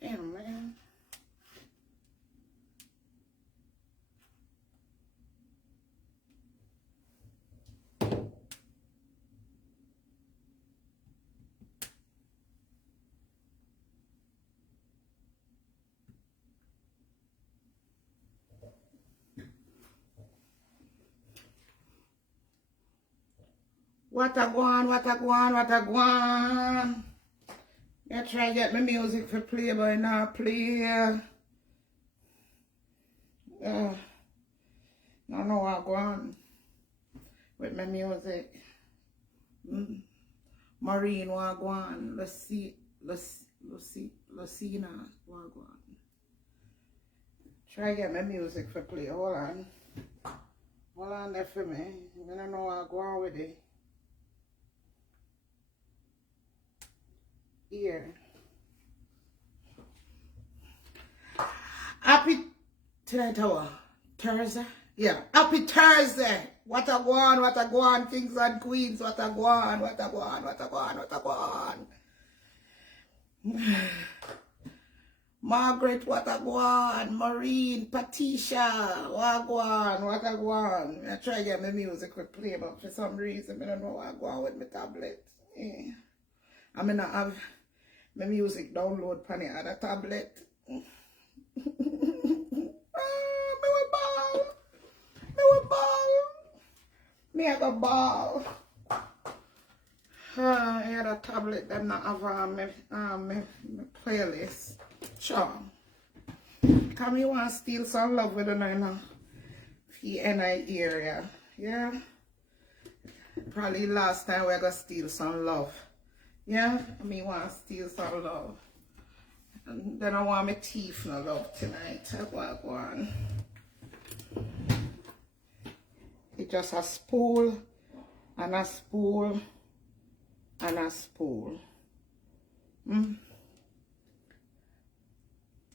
Damn, man. What a guan, what a guan, what a guan. I try to get my music for play, but not play. No what guan with my music. Maureen Wagwan, Lucina Wagwan. Try to get my music for play. Hold on. Hold on there for me. I don't know what go on with it. Here. Happy Thursday? Yeah. Happy Thursday. What a go on, kings and queens, what a go on. Margaret, what a go on. Maureen, Patricia, what a go on. I try to get my music to play, but for some reason, I don't know what go on with my tablet. Yeah. I mean, I have my music download on the other tablet. Me have a ball. I had a tablet that not have my playlist. Sure. Come you want to steal some love with the NI area. Yeah. Probably last time we're gonna steal some love. Yeah. Me want to steal some love. And then I want my teeth no love tonight. I go on. It's just a spool and a spool and a spool.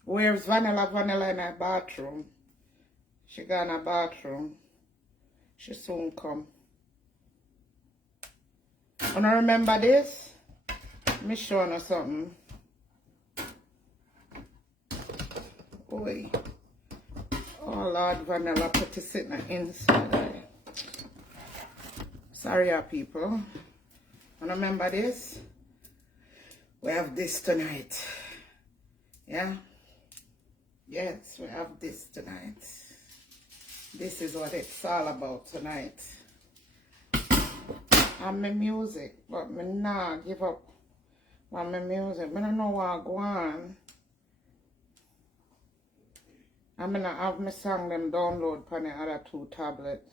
Where's Vanilla in her bathroom? She got in her bathroom. She soon come. Wanna remember this? Let me show you something. Oi. Oh Lord, Vanilla put it sitting inside. Sorry, people. And remember this? We have this tonight. Yeah? Yes, we have this tonight. This is what it's all about tonight. And my music, but me nah give up on my music. I don't know what go on. I'm gonna have my song them download on the other two tablets.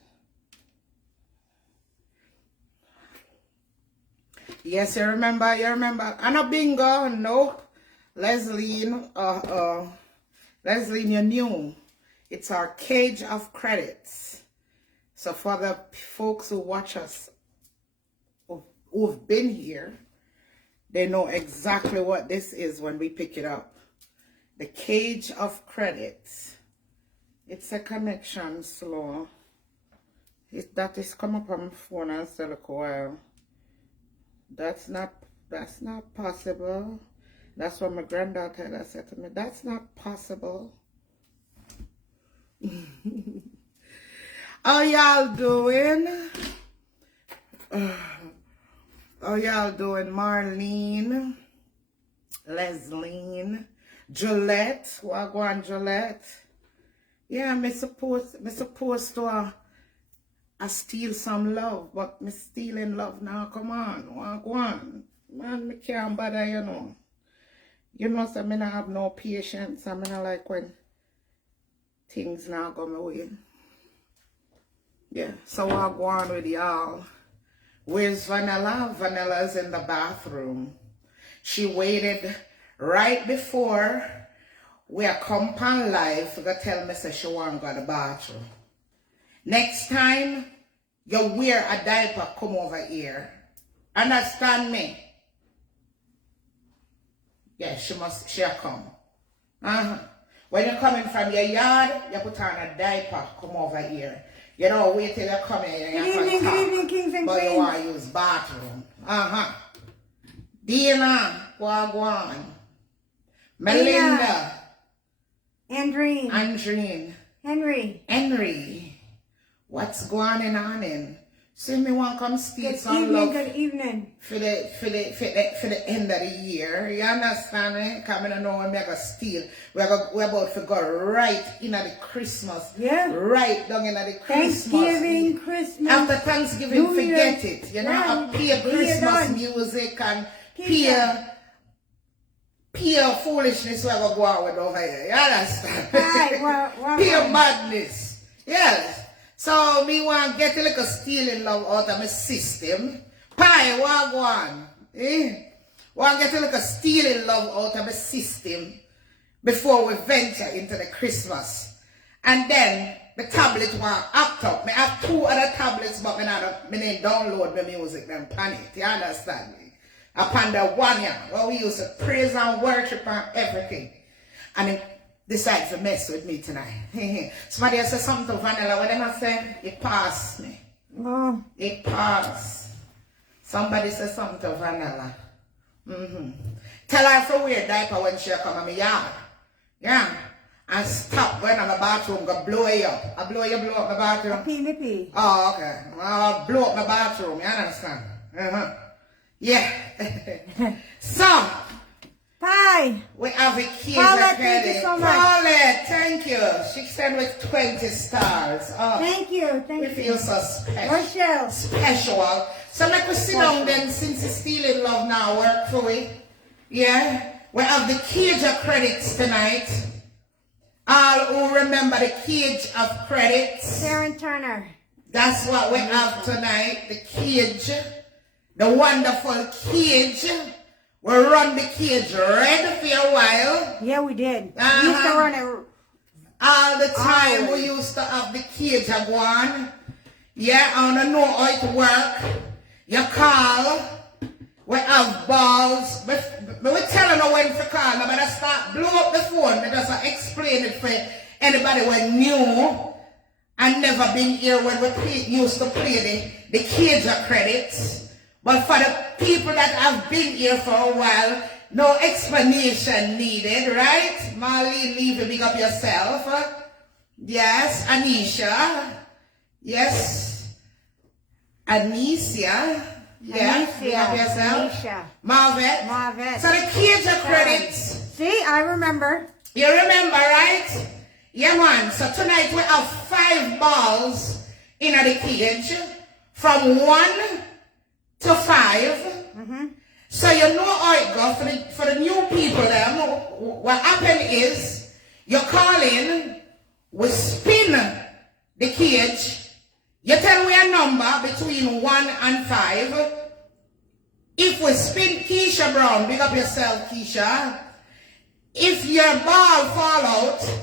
Yes, you remember. Anna Bingo, nope. Leslie, Leslie, you knew. It's our cage of credits. So for the folks who watch us, who've been here, they know exactly what this is when we pick it up. The cage of credits. It's a connection slow. That is come up on my phone and still a while. That's not possible. That's what my granddaughter said to me. That's not possible. How y'all doing? How y'all doing? Marlene, Leslie, Gillette. Wagwan Gillette. Yeah, me supposed to I steal some love, but me stealing love now. Come on, Wagwan. Man, me can't bother, you know. You know, so me not have no patience. I mean, I like when things not go my way. Yeah, so I'll go on with y'all. Where's Vanilla? Vanilla's in the bathroom. She waited right before we are come on live, you tell me say she want to go to the bathroom. Next time, you wear a diaper, come over here. Understand me? Yeah, she'll come. When you're coming from your yard, you put on a diaper, come over here. You don't wait till you come here and you can talk. Good evening, kings and queens. But you want to use bathroom. Dina, Wagwan. Melinda. Andreen. Henry. What's going on in? See me want to come steal some love. Good evening. For the end of the year. You understand me? Because I don't know when we're going to steal. We're about to go right into the Christmas. Yeah. Right down into the Christmas. Thanksgiving, Christmas. After Thanksgiving, forget it. You know, yeah, pure Christmas music and pure foolishness we're going to go out with over here. You understand? Right. Pure madness. Yes. So, me want to get a little stealing love out of my system. Pie, what go on? Want to get a little stealing love out of my system before we venture into the Christmas. And then, the tablet want act up. I have 2 other tablets, but I didn't download the music and pan it. You understand me? Upon the one year, where we used to praise and worship and everything. And decide to mess with me tonight. Somebody else said something to Vanilla. What am I saying? It passed me. Oh. It passed. Somebody said something to Vanilla. Tell her to wear diaper when she come in my yard. Yeah. And stop when I'm in the bathroom. Go blow you up. I blow up my bathroom. Pee. Oh, okay. I'll blow up my bathroom. You understand? Yeah. So. Hi. We have a kid. Paula, thank you so much. Paula, thank you. She sent with 20 stars. Oh, thank you. We feel so special. Special. So let us sit down then, since it's stealing love now, work for we. Yeah. We have the cage of credits tonight. All who remember the cage of credits. Sharon Turner. That's what we have tonight. The cage. The wonderful cage. We run the cage red for a while. Yeah, we did. We used to run it all the time. We used to have the cage go on. Yeah, I don't know how it work. You call. We have balls. But we telling you when to call. Now, better start blow up the phone. I just explain it for anybody who new and never been here when we used to play the cage of credits. But for the people that have been here for a while, no explanation needed, right? Marlene, leave it, big up yourself. Yes, Anisha. Yes. Anisha. Yeah, big up yourself. Anisha. Marvet. So the cage of credits. See, I remember. You remember, right? Yeah, man. So tonight we have 5 balls in the cage. From 1 to 5. So you know how it goes for the new people then. What happened is you call in, we spin the cage, you tell me a number between 1 and 5. If we spin Keisha Brown, big up yourself Keisha. If your ball fall out,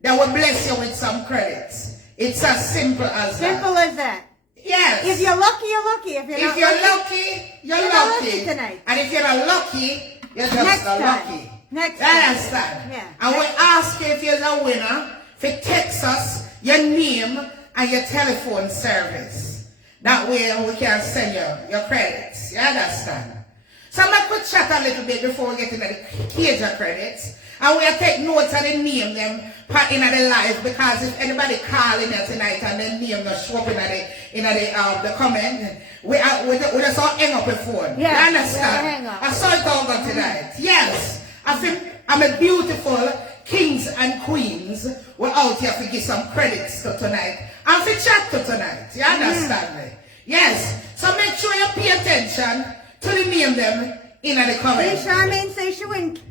then we bless you with some credits. It's as simple as that. Simple as that. Yes. If you're lucky, you're lucky. If you're lucky, you're lucky tonight. And if you're not lucky, you're just not lucky. Next time. Yeah. And we ask you if you're a winner, to text us your name and your telephone service. That way we can send you your credits. You understand? So I'm going to chat a little bit before we get into the cage of credits. And we'll take notes and then name them in the live, because if anybody call in here tonight and then name not show up in the comment, we just all hang up the phone. Yeah, you understand? I saw it over tonight. Yes. I think I'm a beautiful kings and queens. We're out here to give some credits to tonight. And for chat to tonight. You understand me? Yes. So make sure you pay attention to the name them in the comments. See, Charmaine says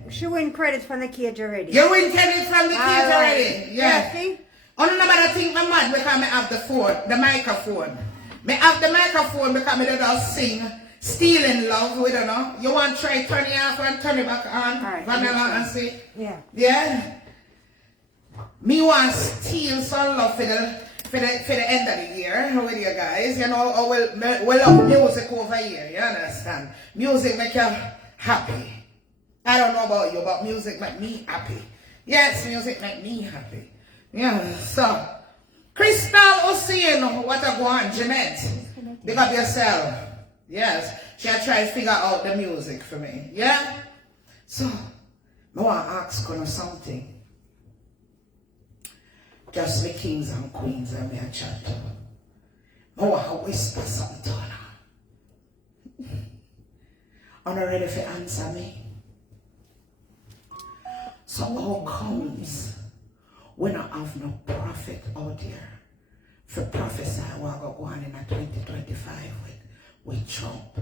she win credits from the cage already. You win credits from the cage already? Yeah. See? Another thing I'm mad because I have the microphone. I have the microphone because I don't sing Stealing Love, we don't know. You want to try turn it off and turn it back on? Right, Vanilla and see? Yeah. Yeah? Me want to steal some love for the end of the year with you guys. You know, we love music over here, you understand? Music make you happy. I don't know about you, but music make me happy. Yes, music make me happy. Yeah, so Crystal Ocean, what a go on, Jeanette. Big up yourself. Yes, she try to figure out the music for me. Yeah? So, I want to ask you something. Just the kings and queens and me a chat. I want to whisper something to her. Are you ready for answer me? So how comes when I have no prophet out there for prophesy what I go on in a 2025 with Trump?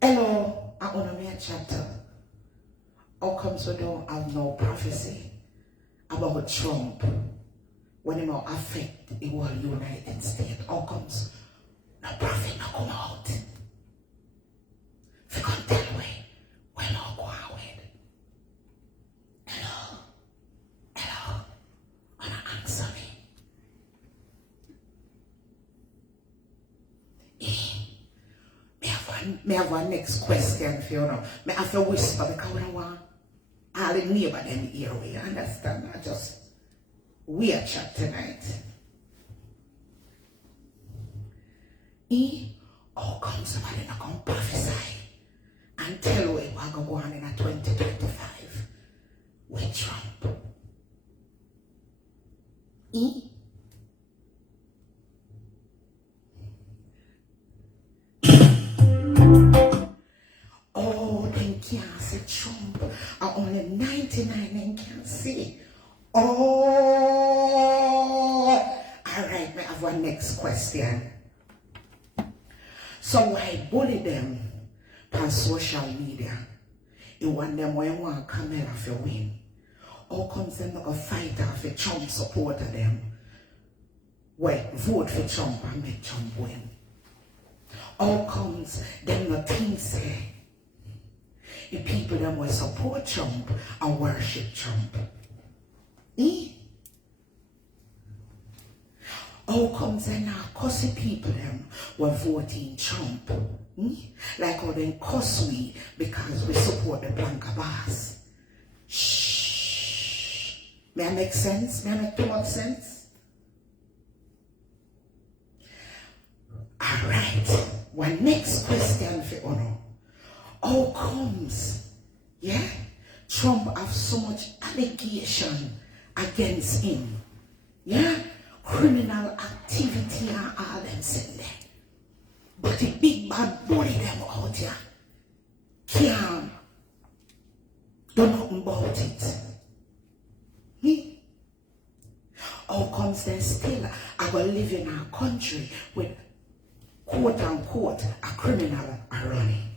Hello, I want to make a chapter. How comes we don't have no prophecy about Trump when it will affect the whole United States? How comes no prophet not come out? If you can tell me, we're not going with. Hello, wanna answer me? Me have one next question for you now. Me have to whisper because I want all the neighbor them hear we, you understand? I just weird chat tonight. How come somebody not come prophesy and tell you what go on in a 2025 with Trump? Oh, they can't see Trump. Only 99 they can't see. Oh, all right. I have one next question. So why bully them on social media? You want them when you want camera for win. How comes them not go fight off a Trump supporter them? Well, vote for Trump and make Trump win. How comes them not think say the people that will support Trump and worship Trump? How comes they not cussing people them were voting Trump? Like how they cuss we because we support the Blanca Bass. Shh. May I make sense? May I make too much sense? Alright. One next question for Ono. How comes, Trump have so much allegation against him? Criminal activity and all them sitting there. But the big bad bully them out here can't do nothing about it. How comes they still are going to live in our country with quote unquote a criminal are running?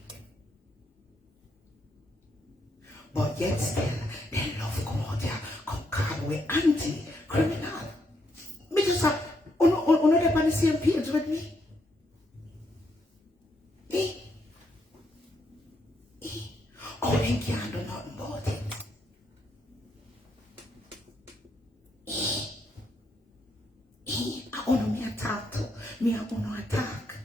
But yet still, they love come out there, come call away anti-criminal. Me just have, they're on the same page with me. Oh, they can't do nothing about it. I want me attack too. Me I want to attack.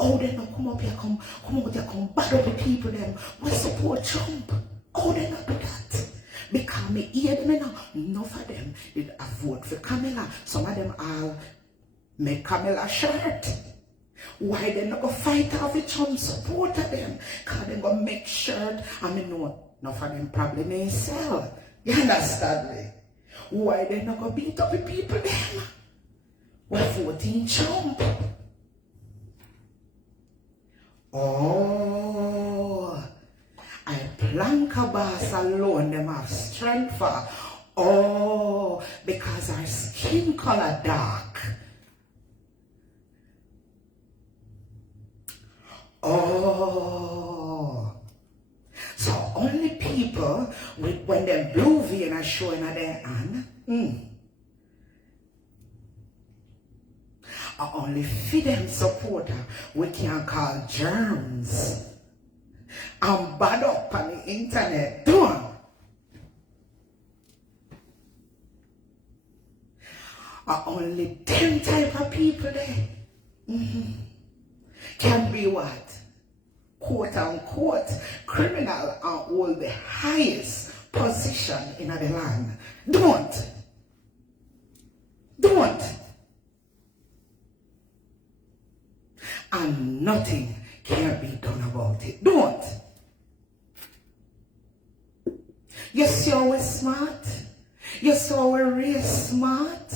Oh, they not come up here, come out here, come bad up the people them. We support Trump. Oh, they not do that. Because me hear them now. Enough of them did a vote for Kamala. Some of them all make Kamala shirt. Why they not go fight off with Trump supporter them? Because they go make shirt. I mean, no, enough of them probably may sell. You understand me? Why they not go beat up the people them? We're voting Trump. Oh, I Blanca Bass alone them have strength for. Oh, because our skin color dark. Oh, so only people with when them blue vein are showing at their hand. Are only for them supporter we can call germs. and bad up on the internet. Don't. Are only them type of people there can be what? Quote unquote criminal and hold the highest position in the land. Don't. And nothing can be done about it. Don't. You see how we're smart? You see how we're real smart?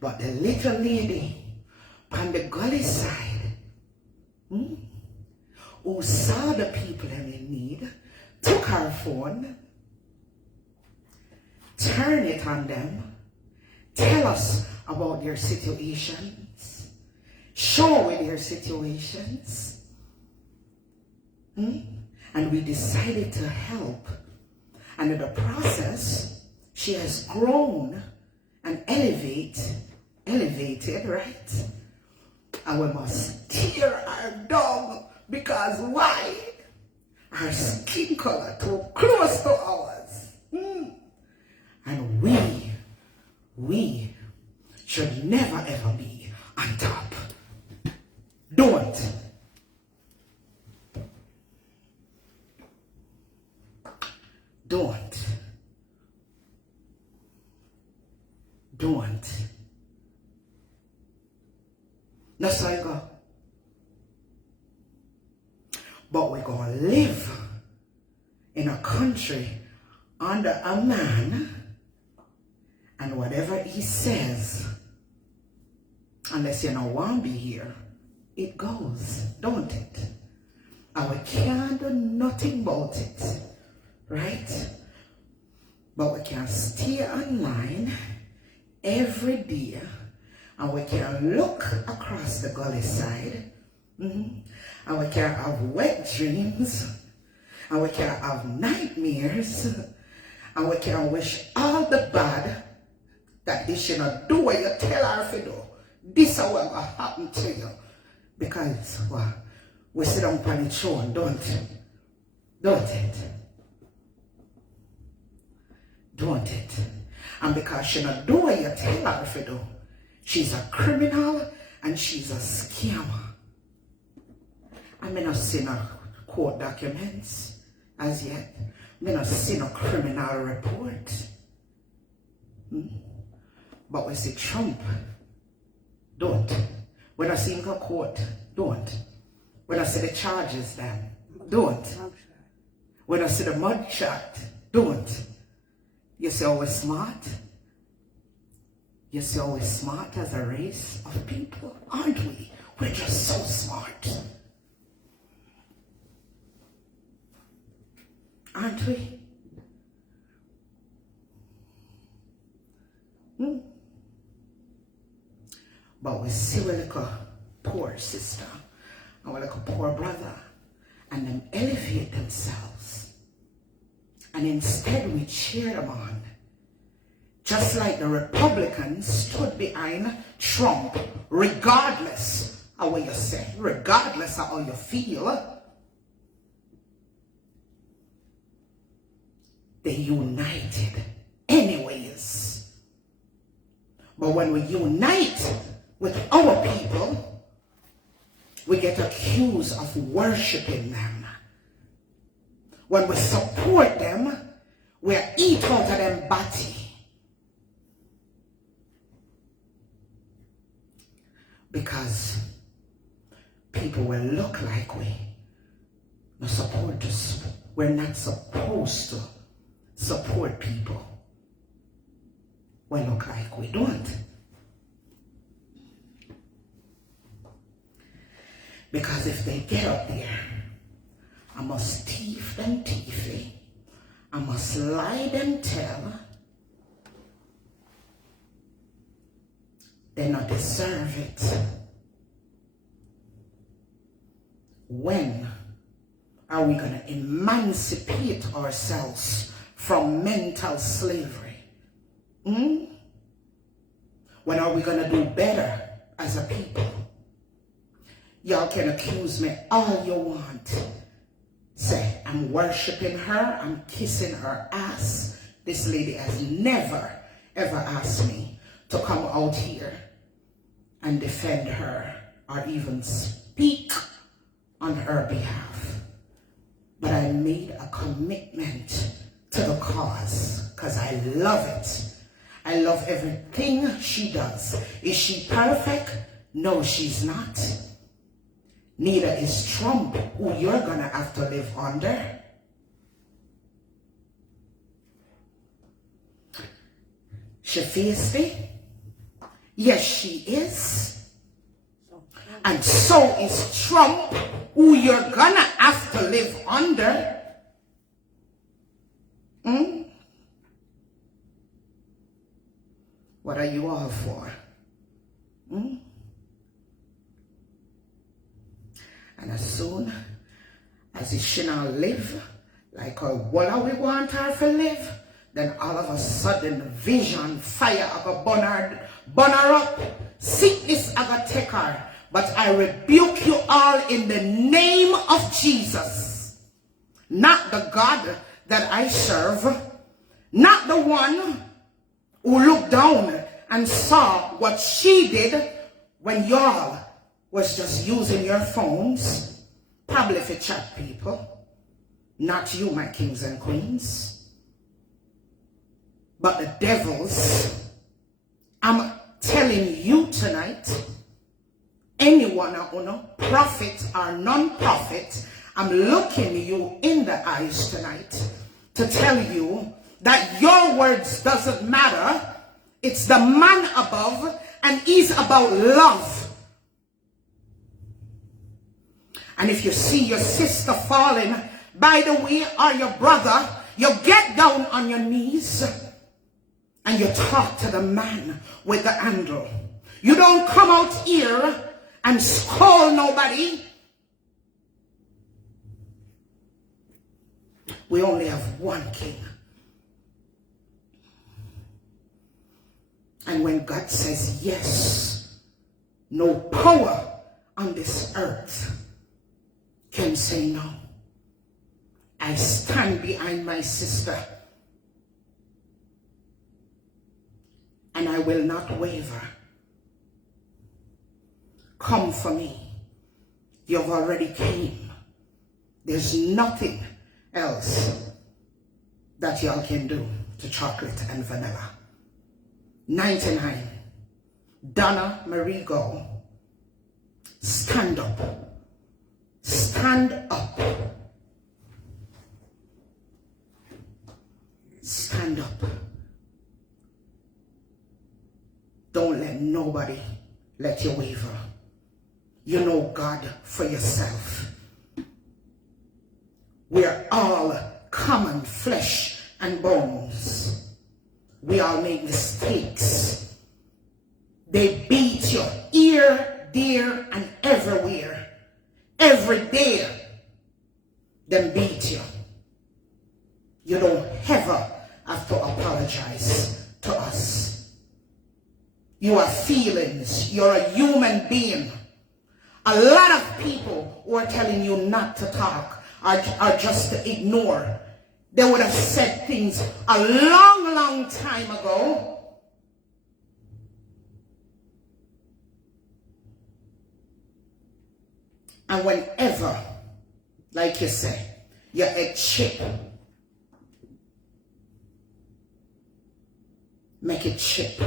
But the little lady on the gully side, who saw the people in need, took her phone, turned it on them, tell us about their situations, show with their situations, and we decided to help. And in the process, she has grown and elevated, right? And we must tear her down because why? Her skin color too close to ours. And we should never ever be on top. Don't. That's how you go. But we're going to live in a country under a man, and whatever he says, unless you don't want to be here, it goes, don't it? And we can't do nothing about it, right? But we can stay online every day, and we can look across the gully side, and we can have wet dreams, and we can have nightmares, and we can wish all the bad that they should not do what you tell her to do. This is what will happen to you. Because well, we sit down on the throne, don't it? Don't it? And because she not do what you tell her to do, she's a criminal and she's a scammer. I may not see no court documents as yet. I may not see no criminal report. But we see Trump, don't. When I see him go to court, don't. When I see the charges then, don't. When I see the mugshot, don't. You see how we're smart? You see how we're smart as a race of people, aren't we? We're just so smart. Aren't we? But we see we like a poor sister and we like a poor brother, and them elevate themselves. And instead we cheer them on. Just like the Republicans stood behind Trump, regardless of what you say, regardless of how you feel. They united anyways. But when we unite with our people, we get accused of worshiping them. When we support them, we eat out of them body. Because people will look like we not support us. We're not supposed to support people. We look like we don't. Because if they get up there, I must thief them thiefy. I must lie them tell. They not deserve it. When are we going to emancipate ourselves from mental slavery? When are we going to do better as a people? Y'all can accuse me all you want. Say, I'm worshiping her, I'm kissing her ass. This lady has never, ever asked me to come out here and defend her or even speak on her behalf. But I made a commitment to the cause because I love it. I love everything she does. Is she perfect? No, she's not. Neither is Trump, who you're gonna have to live under. She feisty? Yes, she is. And so is Trump, who you're gonna have to live under. What are you all for? And as soon as she not live like her what we want her to live, then all of a sudden vision, fire I go burn her up, sickness I go take her. But I rebuke you all in the name of Jesus. Not the God that I serve, not the one who looked down and saw what she did when y'all was just using your phones, probably for chat people. Not you, my kings and queens, but the devils. I'm telling you tonight, anyone who know, prophet or non-prophet, I'm looking you in the eyes tonight to tell you that your words doesn't matter. It's the man above, and he's about love. And if you see your sister falling, by the way, or your brother, you get down on your knees and you talk to the man with the handle. You don't come out here and scold nobody. We only have one king. And when God says yes, no power on this earth can say no. I stand behind my sister. And I will not waver. Come for me. You've already came. There's nothing else that y'all can do to chocolate and vanilla. 99. Donna Marigo. Stand up. Stand up. Stand up. Don't let nobody let you waver. You know God for yourself. We're all common flesh and bones. We all make mistakes. They beat you here, there, and everywhere. Every day, them beat you. You don't ever have to apologize to us. You have feelings. You're a human being. A lot of people who are telling you not to talk are just to ignore. They would have said things a long, long time ago. And whenever, like you say, you're a chip, make it chip.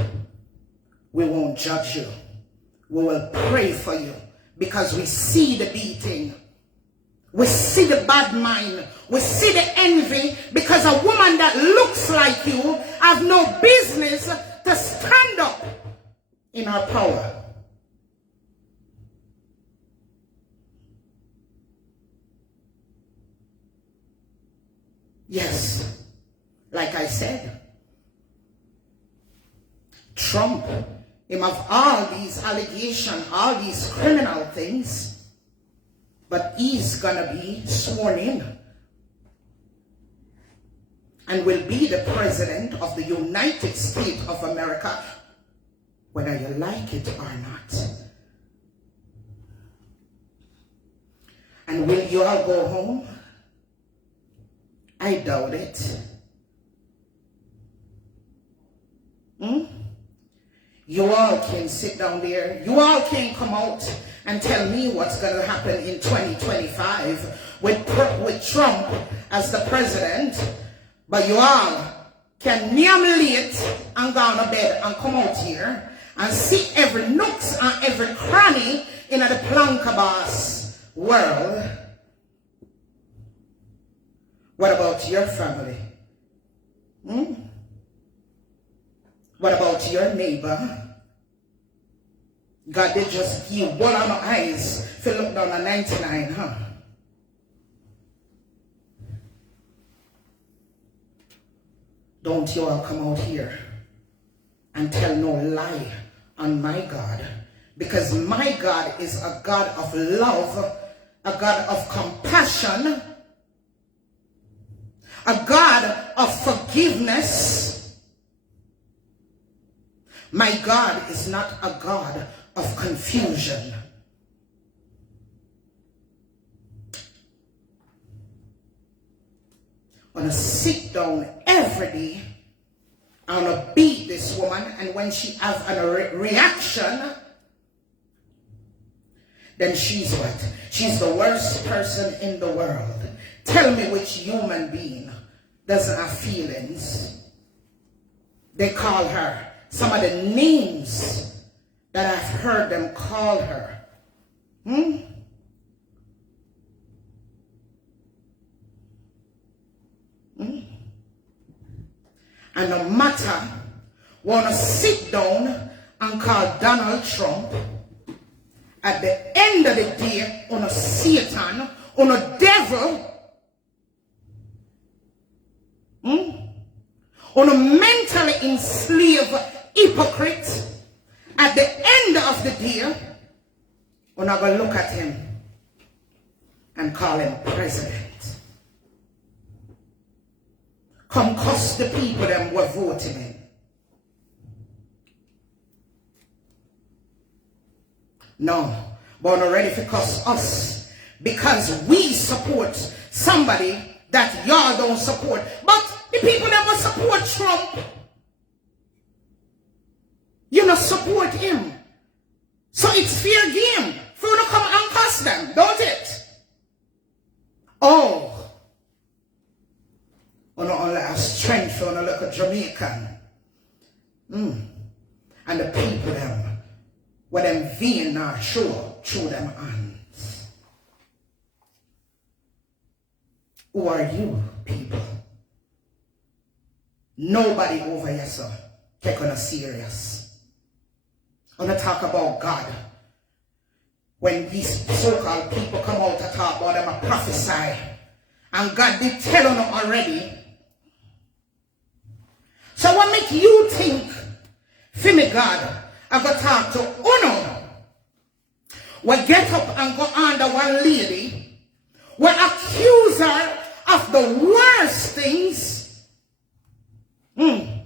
We won't judge you. We will pray for you because we see the beating. We see the bad mind. We see the envy because a woman that looks like you have no business to stand up in her power. Yes, like I said, Trump, him have all these allegations, all these criminal things, but he's gonna be sworn in and will be the president of the United States of America, whether you like it or not. Will you all go home? I doubt it. You all can sit down there. You all can come out and tell me what's going to happen in 2025 with Trump as the president. But you all can near me late and go on to bed and come out here and see every nooks and every cranny in the Plankabas world. What about your family? What about your neighbor? God did just give one of my eyes to look down at 99, huh? Don't you all come out here and tell no lie on my God. Because my God is a God of love, a God of compassion, a God of forgiveness. My God is not a God of confusion. I'm going to sit down every day. I'm going to beat this woman, and when she has a reaction, then she's what? She's the worst person in the world. Tell me which human being doesn't have feelings. They call her some of the names that I've heard them call her. And no matter, want to sit down and call Donald Trump, at the end of the day, on a Satan, on a devil, on a mentally enslaved hypocrite, at the end of the day, we're not going to look at him and call him president. Come cuss the people them were voting in. No, but we're ready to cuss us because we support somebody that y'all don't support. But the people that will support Trump, you not support him. So it's fair game for you to come and cuss them, don't it? Oh. On only have strength on a little Jamaican. And the people them, where them vein are show through them hands. Who are you people? Nobody over here, sir, take on us serious. I'm going to talk about God. When these so-called people come out to talk about them, I prophesy. And God did tell them already. So what make you think, for me God, I go talk to Uno? We get up and go under one lady, we accuse her of the worst things. Uno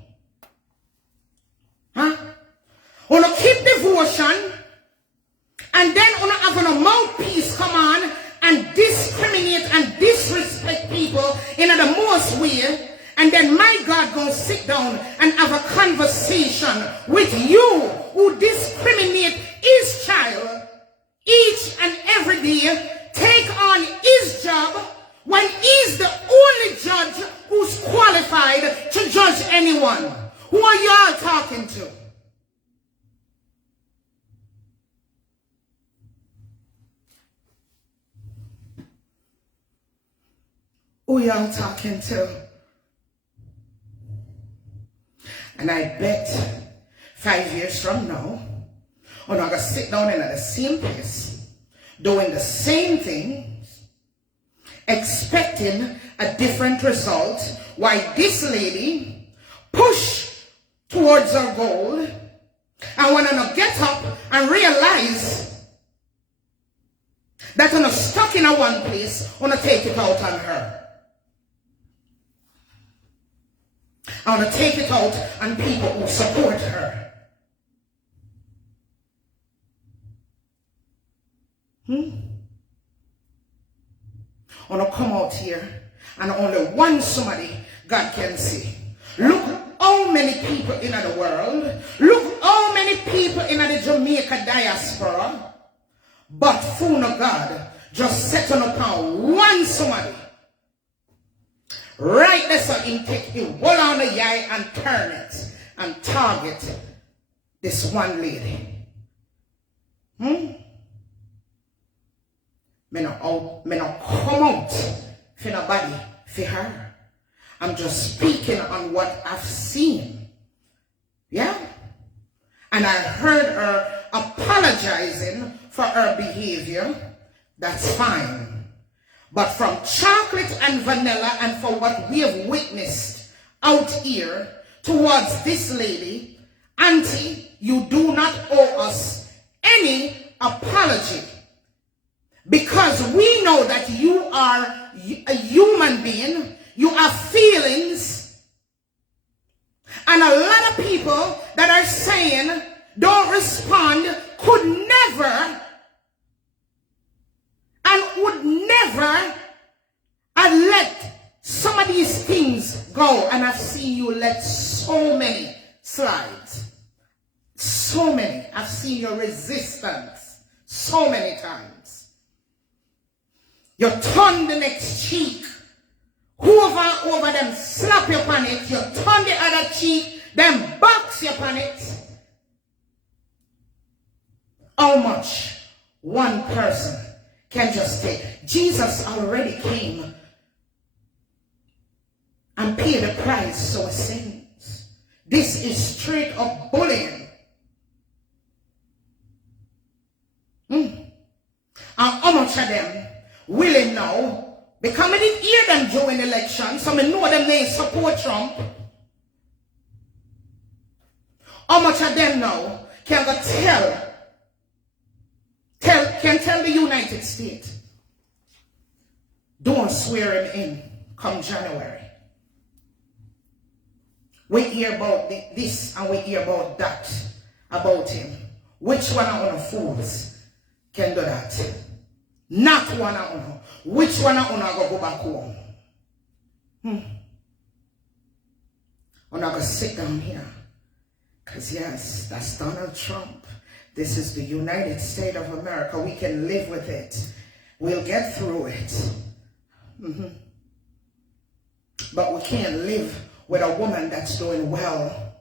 keep devotion, and then uno have a mouthpiece come on and discriminate and disrespect people in the most way. And then my God gonna sit down and have a conversation with you who discriminate his child each and every day, take on his job when he's the only judge who's qualified to judge anyone. Who are y'all talking to? Who y'all talking to? And I bet 5 years from now, I'm going to sit down in the same place, doing the same things, expecting a different result, while this lady push towards her goal, and when I get up and realize that I'm not stuck in a one place, I'm going to take it out on her. I want to take it out on people who support her. want to come out here and only one somebody God can see. Look how many people in the world. Look how many people in the Jamaica diaspora. But fool of God just setting upon one somebody. Right there so he take the wall on the eye and turn it and target this one lady. Me not come out for nobody for her. I'm just speaking on what I've seen. Yeah? And I heard her apologizing for her behavior. That's fine. But from chocolate and vanilla and for what we have witnessed out here towards this lady, Auntie, you do not owe us any apology. Because we know that you are a human being. You have feelings. And a lot of people that are saying don't respond could never and would never let some of these things go. And I've seen you let so many slide. So many. I've seen your resistance so many times. You turn the next cheek. Over them, slap you upon it. You turn the other cheek, then box you upon it. How much one person can just take? Jesus already came and paid the price for our sins. This is straight up bullying. And how much of them willing now? Because I didn't hear them during the election, so I know them they support Trump. How much of them now can go tell the United States, don't swear him in come January. We hear about this and we hear about that about him. Which one of the fools can do that? Not one of them. Which one of them go back home? I'm not going to sit down here. Because yes, that's Donald Trump. This is the United States of America. We can live with it. We'll get through it. But we can't live with a woman that's doing well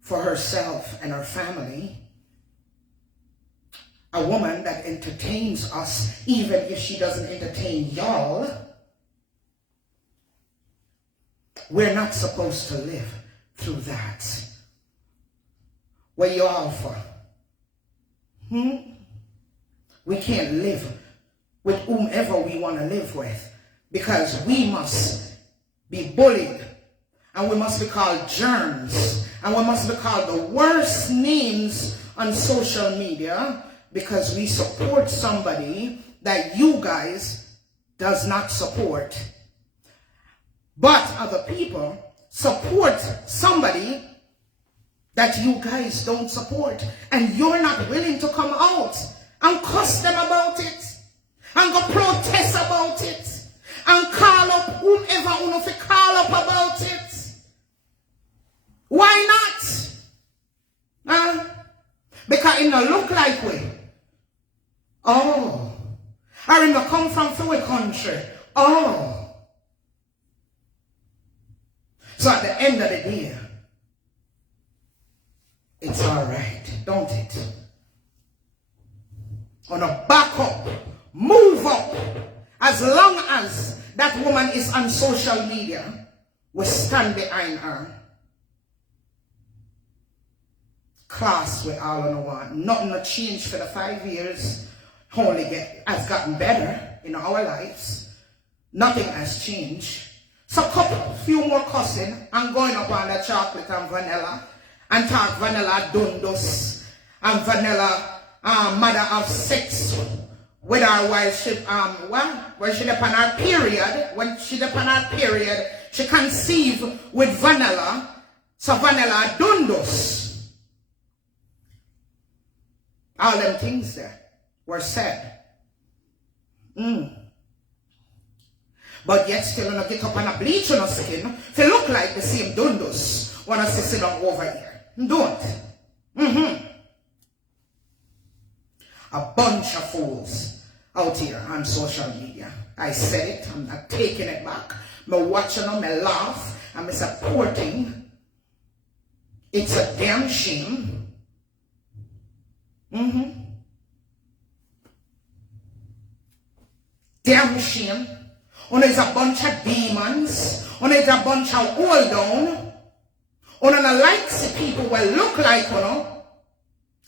for herself and her family. A woman that entertains us even if she doesn't entertain y'all. We're not supposed to live through that. What you all for? We can't live with whomever we want to live with because we must be bullied and we must be called germs and we must be called the worst names on social media because we support somebody that you guys does not support. But other people support somebody that you guys don't support. And you're not willing to come out and cuss them about it. And go protest about it. And call up whomever you know to call up about it. Why not? Because it don't look like we. Oh. I remember come from a country. Oh. So at the end of the day, it's all right, don't it? On a back up, move up. As long as that woman is on social media, we stand behind her. Class we all on one. Nothing has changed for the 5 years. Only has gotten better in our lives. Nothing has changed. So few more cussing and going up on the chocolate and vanilla and talk vanilla dundos and vanilla mother of sex with her while she when she upon her period, she conceived with vanilla, so vanilla dundos. All them things there were said. But yet still wanna get up and a bleach on her skin. If you look like the same dundus, wanna sit down over here. Don't. A bunch of fools out here on social media. I said it, I'm not taking it back. Me watching them, me laugh, and me supporting. It's a damn shame. Damn shame. On is a bunch of demons. On is a bunch of hold down. On a likes the people will look like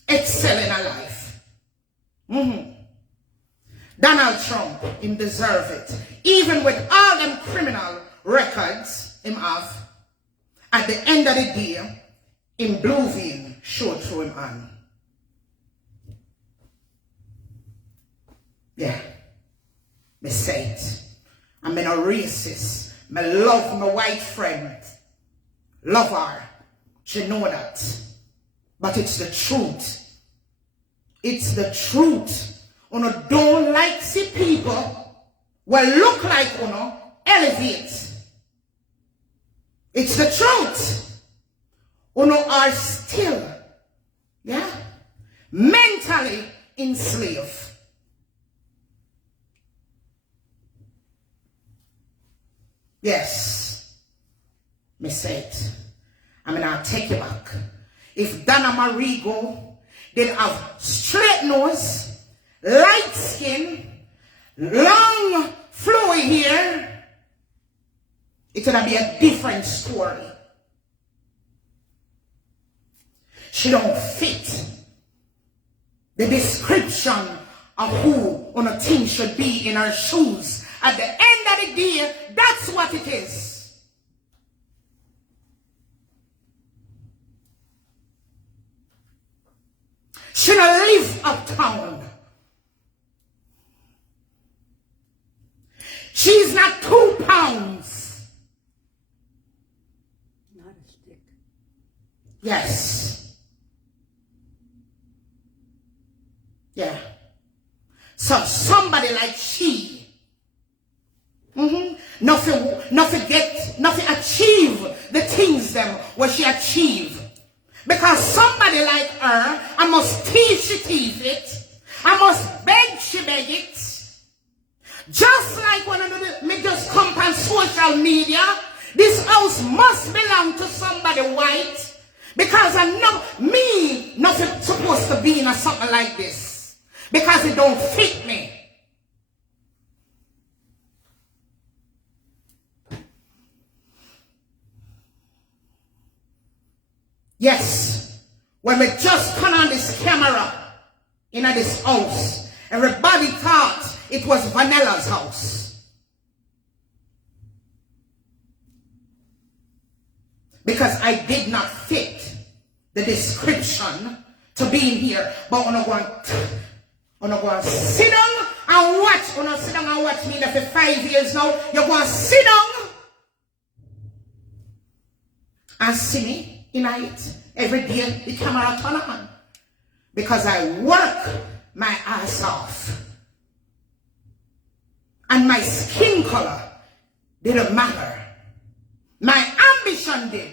excel in a life. Donald Trump, him deserve it. Even with all them criminal records him have, at the end of the day, him blue vein showed through him on. Yeah. Me say it. I'm not a racist. Me love my white friend. Love her. She know that. But it's the truth. It's the truth. You don't like see people will look like elevate. It's the truth. You are still, mentally enslaved. Yes, me say it. I mean, I'll take it back. If Donna Marigo did have straight nose, light skin, long flowy hair, it's gonna be a different story. She don't fit the description of who on a thing should be in her shoes. At the end of the day, that's what it is. She don't live uptown. She's not 2 pounds. Not a stick. Yes. Yeah. So somebody like she, nothing achieve the things them what she achieve. Because somebody like her, I must teach it. I must beg she beg it. Just like when me just come on social media, this house must belong to somebody white. Because I know me nothing supposed to be in something like this. Because it don't fit me. Yes, when we just turn on this camera in this house, everybody thought it was Vanilla's house. Because I did not fit the description to be in here. But I'm going to sit down and watch. I'm going to sit down and watch me for 5 years now. You're going to sit down and see me. It every day the camera turn on because I work my ass off and my skin color didn't matter. My ambition did.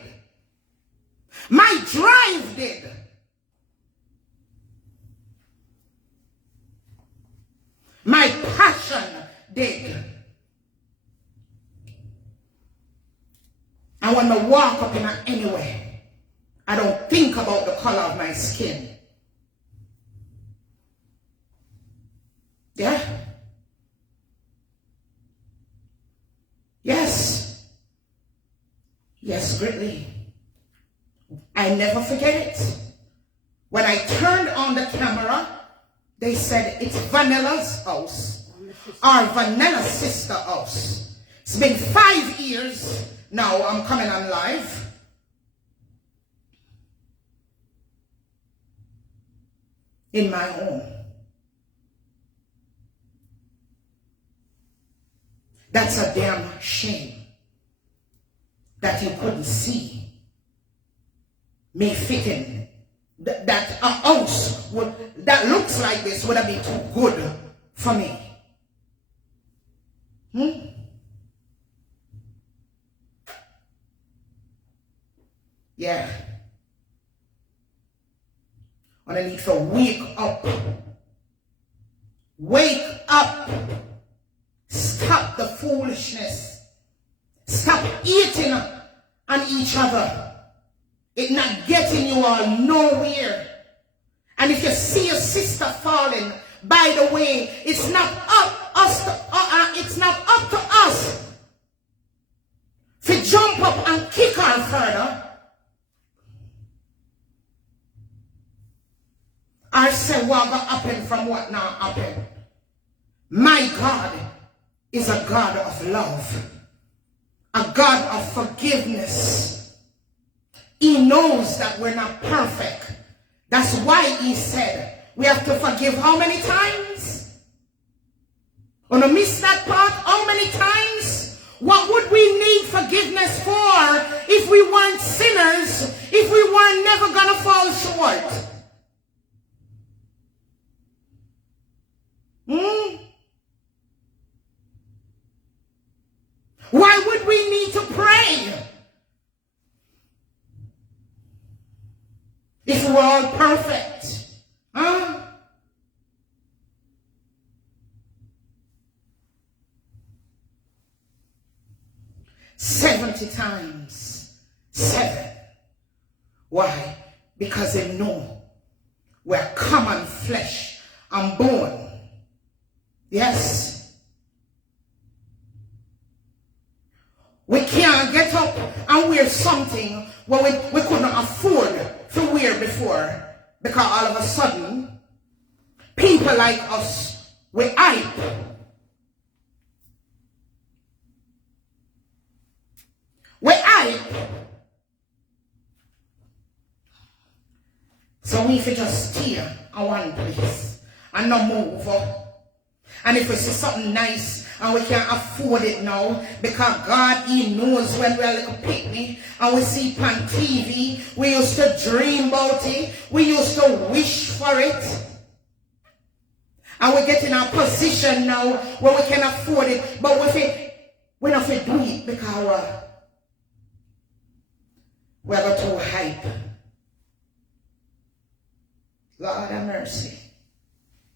My drive did. My passion did. And when I walk up in anywhere, I don't think about the color of my skin. Yeah? Yes. Yes, greatly. I never forget it. When I turned on the camera, they said it's Vanilla's house. Or Vanilla's sister house. It's been 5 years now I'm coming on live. In my home. That's a damn shame that you couldn't see me fitting. That a house that looks like this would have been too good for me. Yeah. And I need to wake up. Wake up. Stop the foolishness. Stop eating on each other. It's not getting you all nowhere. And if you see your sister falling, by the way, it's not up to us to jump up and kick her further. I say what will happen from what now happen. My God is a God of love, a God of forgiveness. He knows that we're not perfect. That's why he said we have to forgive how many times? Wanna miss that part? How many times? What would we need forgiveness for if we weren't sinners, if we weren't never gonna fall short? Why would we need to pray if we're all perfect? 70 times 7. Why? Because they know we're common flesh and bone. Yes. We can't get up and wear something what we couldn't afford to wear before, because all of a sudden people like us, we hype. We hype. So we should just stay in one place and not move up. And if we see something nice and we can't afford it now, because God, he knows when we're a little picnic and we see it on TV, we used to dream about it, we used to wish for it. And we get in a position now where we can afford it, but we don't feel do it because we're too hype. Lord have mercy.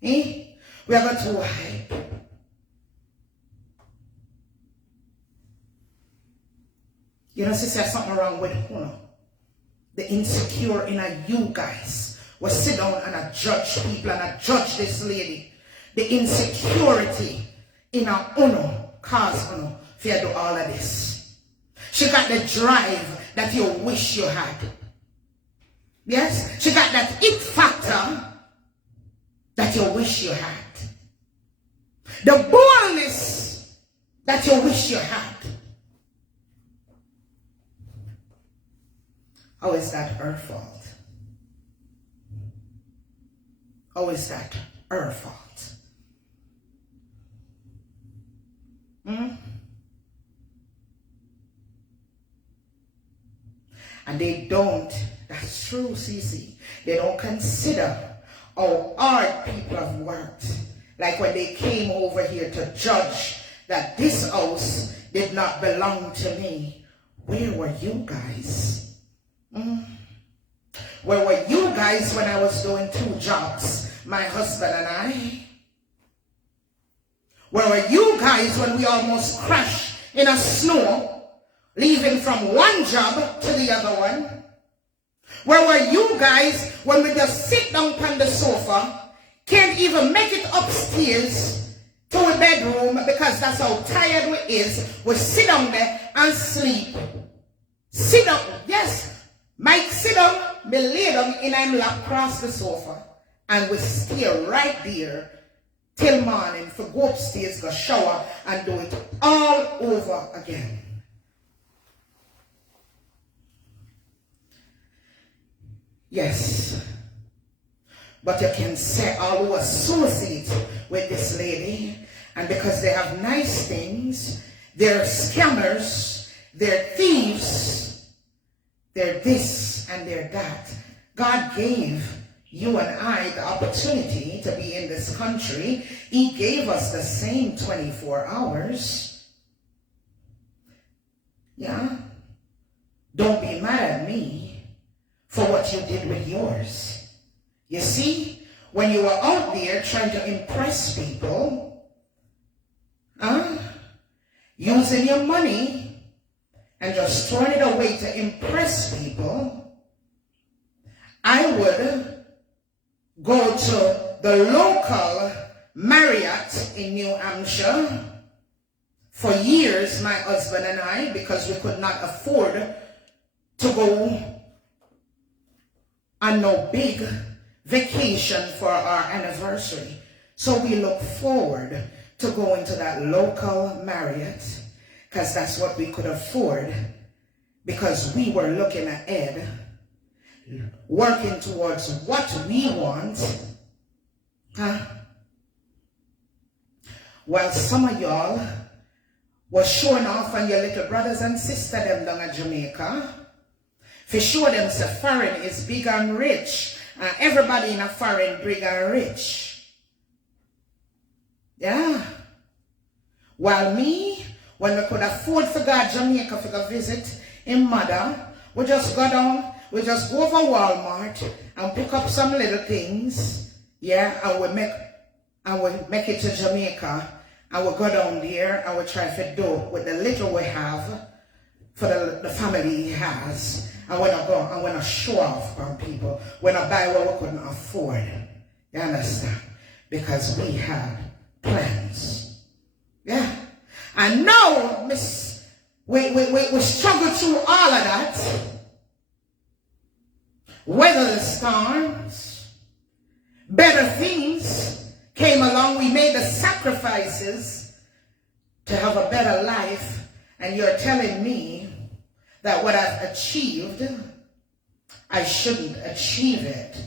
We are too hype. You know, sister, there's something wrong with the insecure in you guys will sit down and judge people and judge this lady. The insecurity in her cause for you do all of this. She got the drive that you wish you had. Yes? She got that it factor that you wish you had. The boldness that you wish you had. How is that her fault? How is that her fault? And they don't, that's true, Cece. They don't consider how hard people have worked. Like when they came over here to judge that this house did not belong to me. Where were you guys? Where were you guys when I was doing 2 jobs, my husband and I? Where were you guys when we almost crashed in a snow, leaving from one job to the other one? Where were you guys when we just sit down on the sofa, can't even make it upstairs to a bedroom because that's how tired we is. We sit down there and sleep. Sit down, yes. Mike sit down, me lay down in I'm lap across the sofa, and we stay right there till morning for go upstairs, go shower, and do it all over again. Yes. But you can say all who associate with this lady, and because they have nice things, they're scammers, they're thieves, they're this and they're that. God gave you and I the opportunity to be in this country. He gave us the same 24 hours. Yeah? Don't be mad at me. for what you did with yours. You see, when you were out there trying to impress people, using your money and just throwing it away to impress people, I would go to the local Marriott in New Hampshire. For years, my husband and I, because we could not afford to go on no big vacation for our anniversary. So we look forward to going to that local Marriott because that's what we could afford, because we were looking ahead, working towards what we want. While some of y'all was showing off on your little brothers and sisters them down at Jamaica, for sure them say foreign is big and rich, and everybody in a foreign big and rich. Yeah. While me, when we could afford to go to Jamaica for go visit in mother, we just go down, we just go over Walmart and pick up some little things, yeah, and we make it to Jamaica, and we go down there and we try to do with the little we have for the family he has, and when I go and when I show off on people, when I buy what we couldn't afford. You understand? Because we had plans. Yeah. And now, we struggle through all of that. Weather the storms, better things came along. We made the sacrifices to have a better life. And you're telling me that what I've achieved, I shouldn't achieve it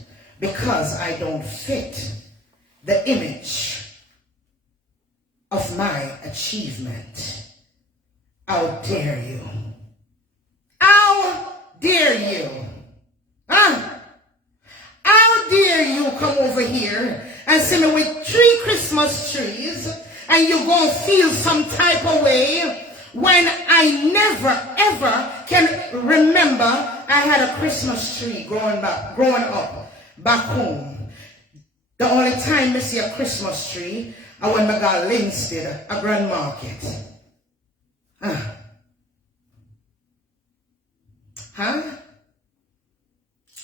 because I don't fit the image of my achievement. How dare you? How dare you? Huh? How dare you come over here and see me with 3 Christmas trees and you gonna feel some type of way when I never ever can remember I had a Christmas tree growing up back home. The only time I see a Christmas tree I when I got Linstead, a grand market. Huh?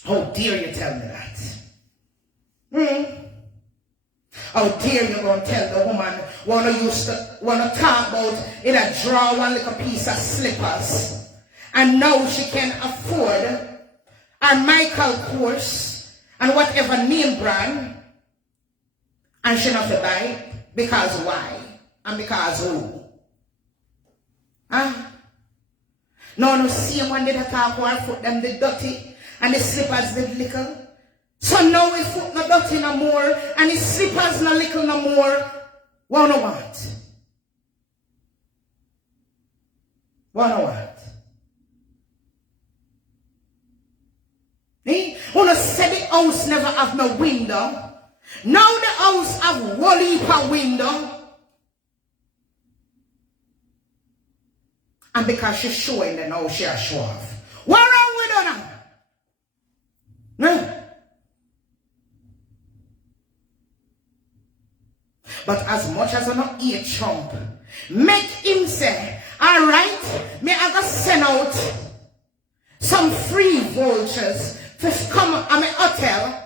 How dare you tell me that? How dare you go and tell the woman wanna talk about in a draw one little piece of slippers, and now she can afford a Michael Kors and whatever name brand, and she not to buy it because why? And because who? No see one did talk who her foot them the dirty and the slippers did little. So now his foot not dirty no more and his slippers not little no more. What no want? What no want? Wanna say the house never have no window. Now the house have one heap of window. And because she's showing the now she a show off. What wrong with her now? No. But as much as I not eat Trump, make him say, all right, me I go send out some free vultures to come at my hotel,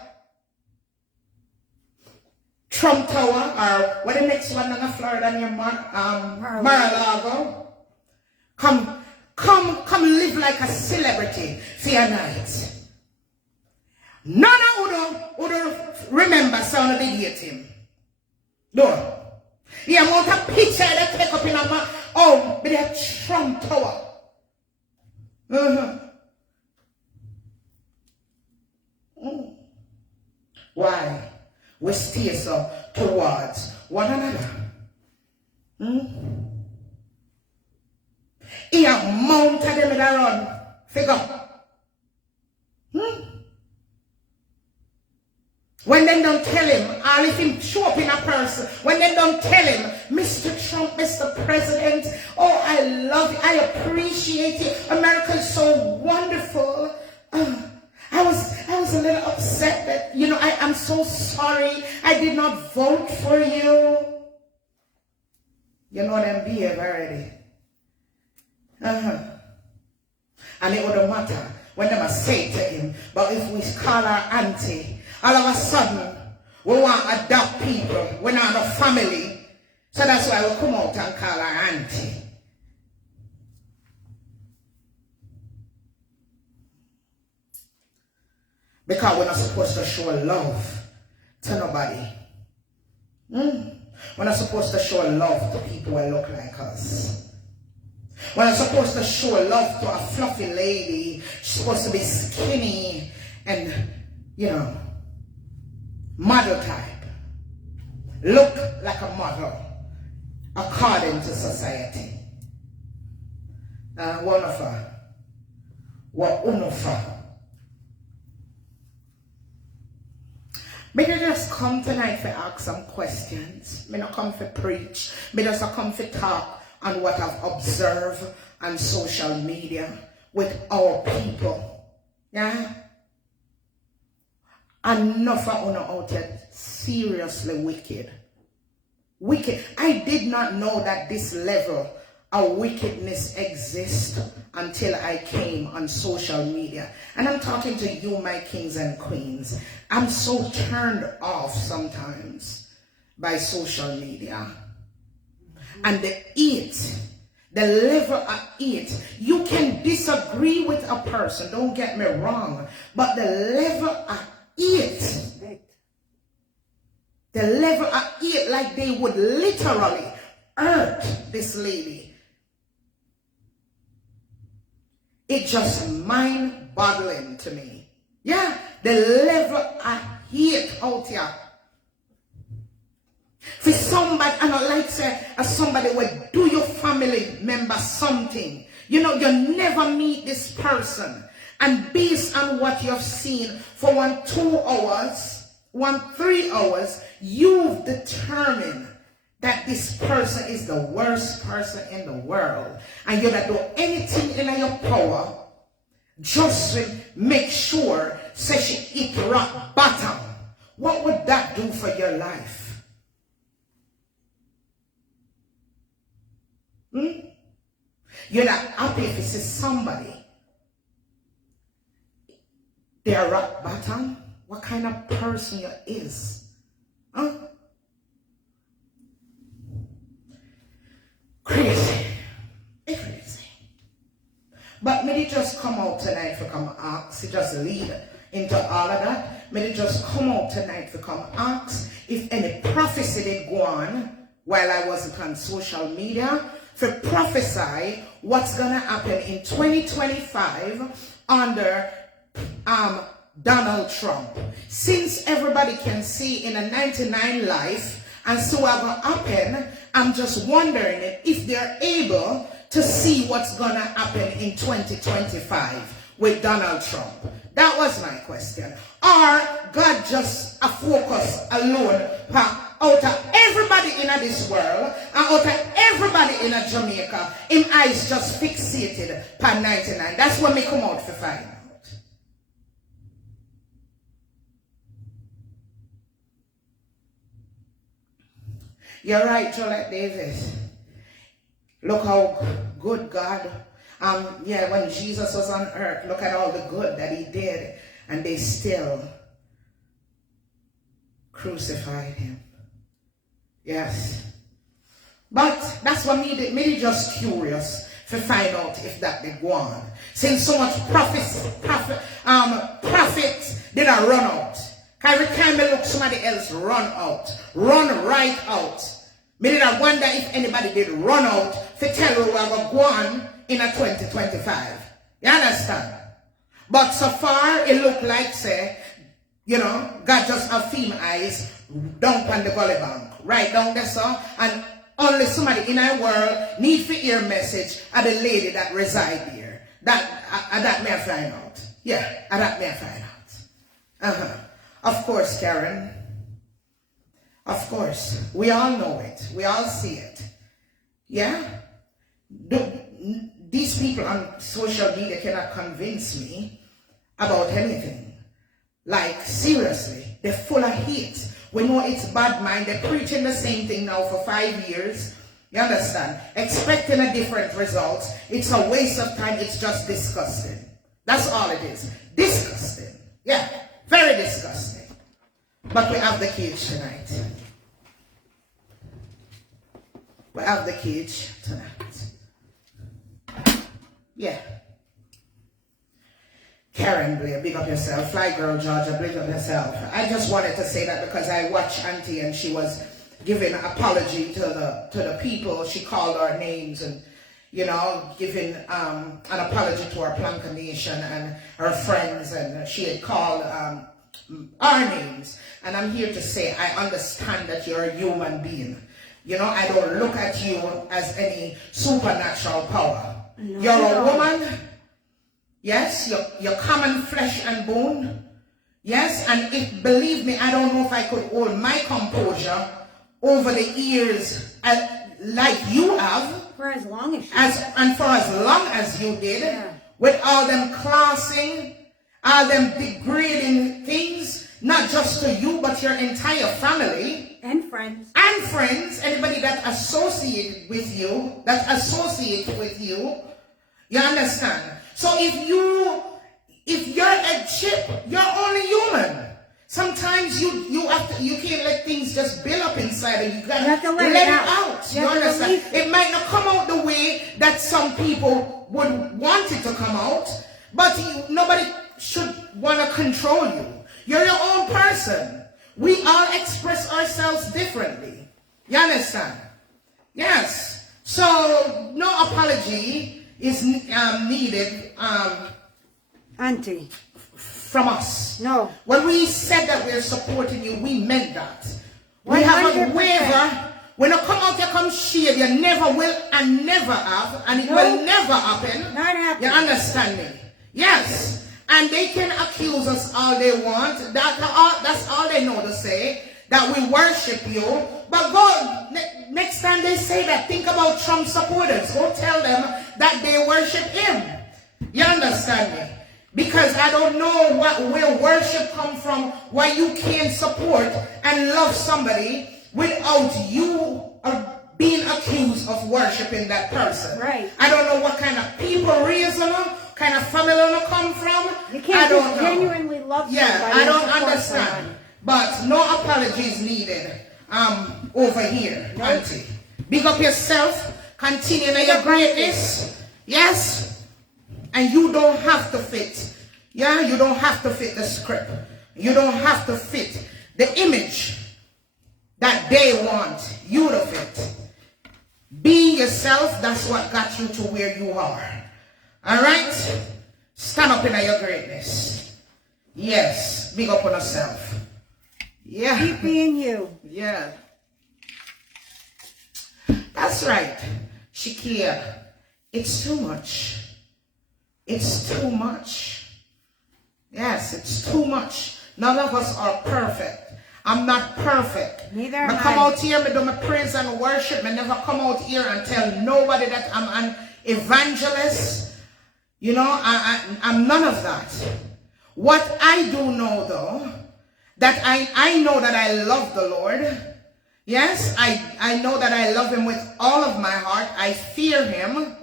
Trump Tower, or what the next one in Florida near Mar-a-Lago. Come live like a celebrity for your night. None of you remember sound did hate him. No. He want a picture that take up in a but that Trump Tower. Why? We stay so towards one another. He have mounted them in a run. Figure. When they don't tell him, or if him show up in a person, when they don't tell him, Mr. Trump, Mr. President, oh, I love you, I appreciate you, America is so wonderful. I was was a little upset that, you know, I am so sorry. I did not vote for you. You know them behave already. And it wouldn't matter when they must say to him, but if we call our auntie, all of a sudden, we want to adopt people. We're not a family. So that's why we come out and call our auntie. Because we're not supposed to show love to nobody. We're not supposed to show love to people who look like us. We're not supposed to show love to a fluffy lady. She's supposed to be skinny and, you know, model type. Look like a model according to society. Wonderful. What wonderful. May I just come tonight to ask some questions. May not come to preach. May just come to talk on what I've observed on social media with our people. Yeah? Enough of us out there seriously wicked. Wicked. I did not know that this level of wickedness exists until I came on social media. And I'm talking to you, my kings and queens. I'm so turned off sometimes by social media. And the level of it, you can disagree with a person, don't get me wrong, but the level of it, like they would literally hurt this lady. It's just mind-boggling to me. Yeah, the level of hate out here. For somebody, and I like to say, as somebody would do your family member something. You know, you never meet this person. And based on what you've seen for 2 hours, 3 hours, you've determined that this person is the worst person in the world. And you're going to do anything in your power just to make sure say she hit rock bottom. What would that do for your life? You're not happy if you see somebody, they're rock bottom. What kind of person you is? Huh? Crazy. It's crazy. But may they just come out tonight for come ask. Just lead into all of that. May they just come out tonight for come ask if any prophecy did go on while I wasn't on social media. For prophesy what's gonna happen in 2025 under Donald Trump. Since everybody can see in a 99 life and so what will happen, I'm just wondering if they're able to see what's gonna happen in 2025 with Donald Trump. That was my question. Or God just a focus alone out of everybody in this world and out of everybody in Jamaica, him eyes just fixated per 99. That's what me come out for find out. You're right, Jolette Davis. Look how good God, yeah, when Jesus was on earth, look at all the good that he did, and they still crucified him. Yes. But that's what made me just curious to find out if that did go on. Since so much prophets did not run out. Every time I look somebody else run right out. Me did I wonder if anybody did run out to tell you we are going to go on in a 2025. You understand? But so far it looked like say, you know, God just have female eyes down on the gully bank. Right down there, so, and only somebody in our world need to hear message of the lady that reside here. That may I find out. Yeah, that may I find out. Of course, Karen. Of course. We all know it. We all see it. Yeah? These people on social media cannot convince me about anything. Like, seriously, they're full of hate. We know it's bad mind. They're preaching the same thing now for 5 years. You understand? Expecting a different result. It's a waste of time. It's just disgusting. That's all it is. Disgusting. Yeah, very disgusting. But we have the cage tonight. We have the cage tonight. Yeah. Karen Blair, big up yourself. Fly Girl Georgia, big up yourself. I just wanted to say that because I watched Auntie and she was giving an apology to the people. She called our names and, you know, giving an apology to our Planka Nation and her friends, and she had called our names. And I'm here to say I understand that you're a human being. You know, I don't look at you as any supernatural power. No, you're a woman. Yes, you're common flesh and bone. Yes, and if, believe me, I don't know if I could hold my composure over the years like you have. For as long as you and for as long as you did. Yeah. With all them classing, all them degrading things, not just to you, but your entire family. And friends. And friends, anybody that associated with you, you understand? So if you're a chip, you're only human. Sometimes you can't let things just build up inside, and you gotta let it out. You understand? It might not come out the way that some people would want it to come out, but nobody should want to control you. You're your own person. We all express ourselves differently. You understand? Yes. So no apology is needed Auntie, from us. No. When we said that we're supporting you, we meant that. We haven't wavered. When you come out, you come shade. You never will and never have, and it will never happen. Not happen. You understand me? Yes. And they can accuse us all they want. That's all they know to say, that we worship you. But God, next time they say that, think about Trump supporters. Go tell them that they worship him. You understand me? Because I don't know where worship comes from, why you can't support and love somebody without you being accused of worshiping that person. Right. I don't know what kind of people raise them, kind of family they come from. You can't just genuinely love somebody. Yeah, I don't understand. Somebody. But no apologies needed over here, nope. Auntie. Big up yourself. Continue in your greatness. Yes. And you don't have to fit. Yeah, you don't have to fit the script. You don't have to fit the image that they want you to fit. Be yourself. That's what got you to where you are. All right? Stand up in your greatness. Yes. Big up on yourself. Yeah. Keep being you. Yeah. That's right. Shakia, it's too much. It's too much. Yes, it's too much. None of us are perfect. I'm not perfect. Neither am I. Come out here, I do my praise and worship. I never come out here and tell nobody that I'm an evangelist. You know, I'm none of that. What I do know, though, that I know that I love the Lord. Yes, I know that I love him with all of my heart. I fear him.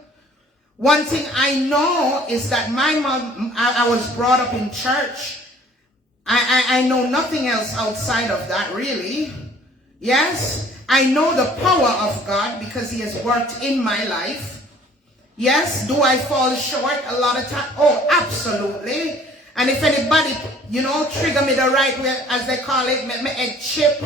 One thing I know is that my mom, I was brought up in church. I know nothing else outside of that, really. Yes, I know the power of God because he has worked in my life. Yes, do I fall short a lot of time? Oh, absolutely. And if anybody, you know, trigger me the right way, as they call it, me head chip,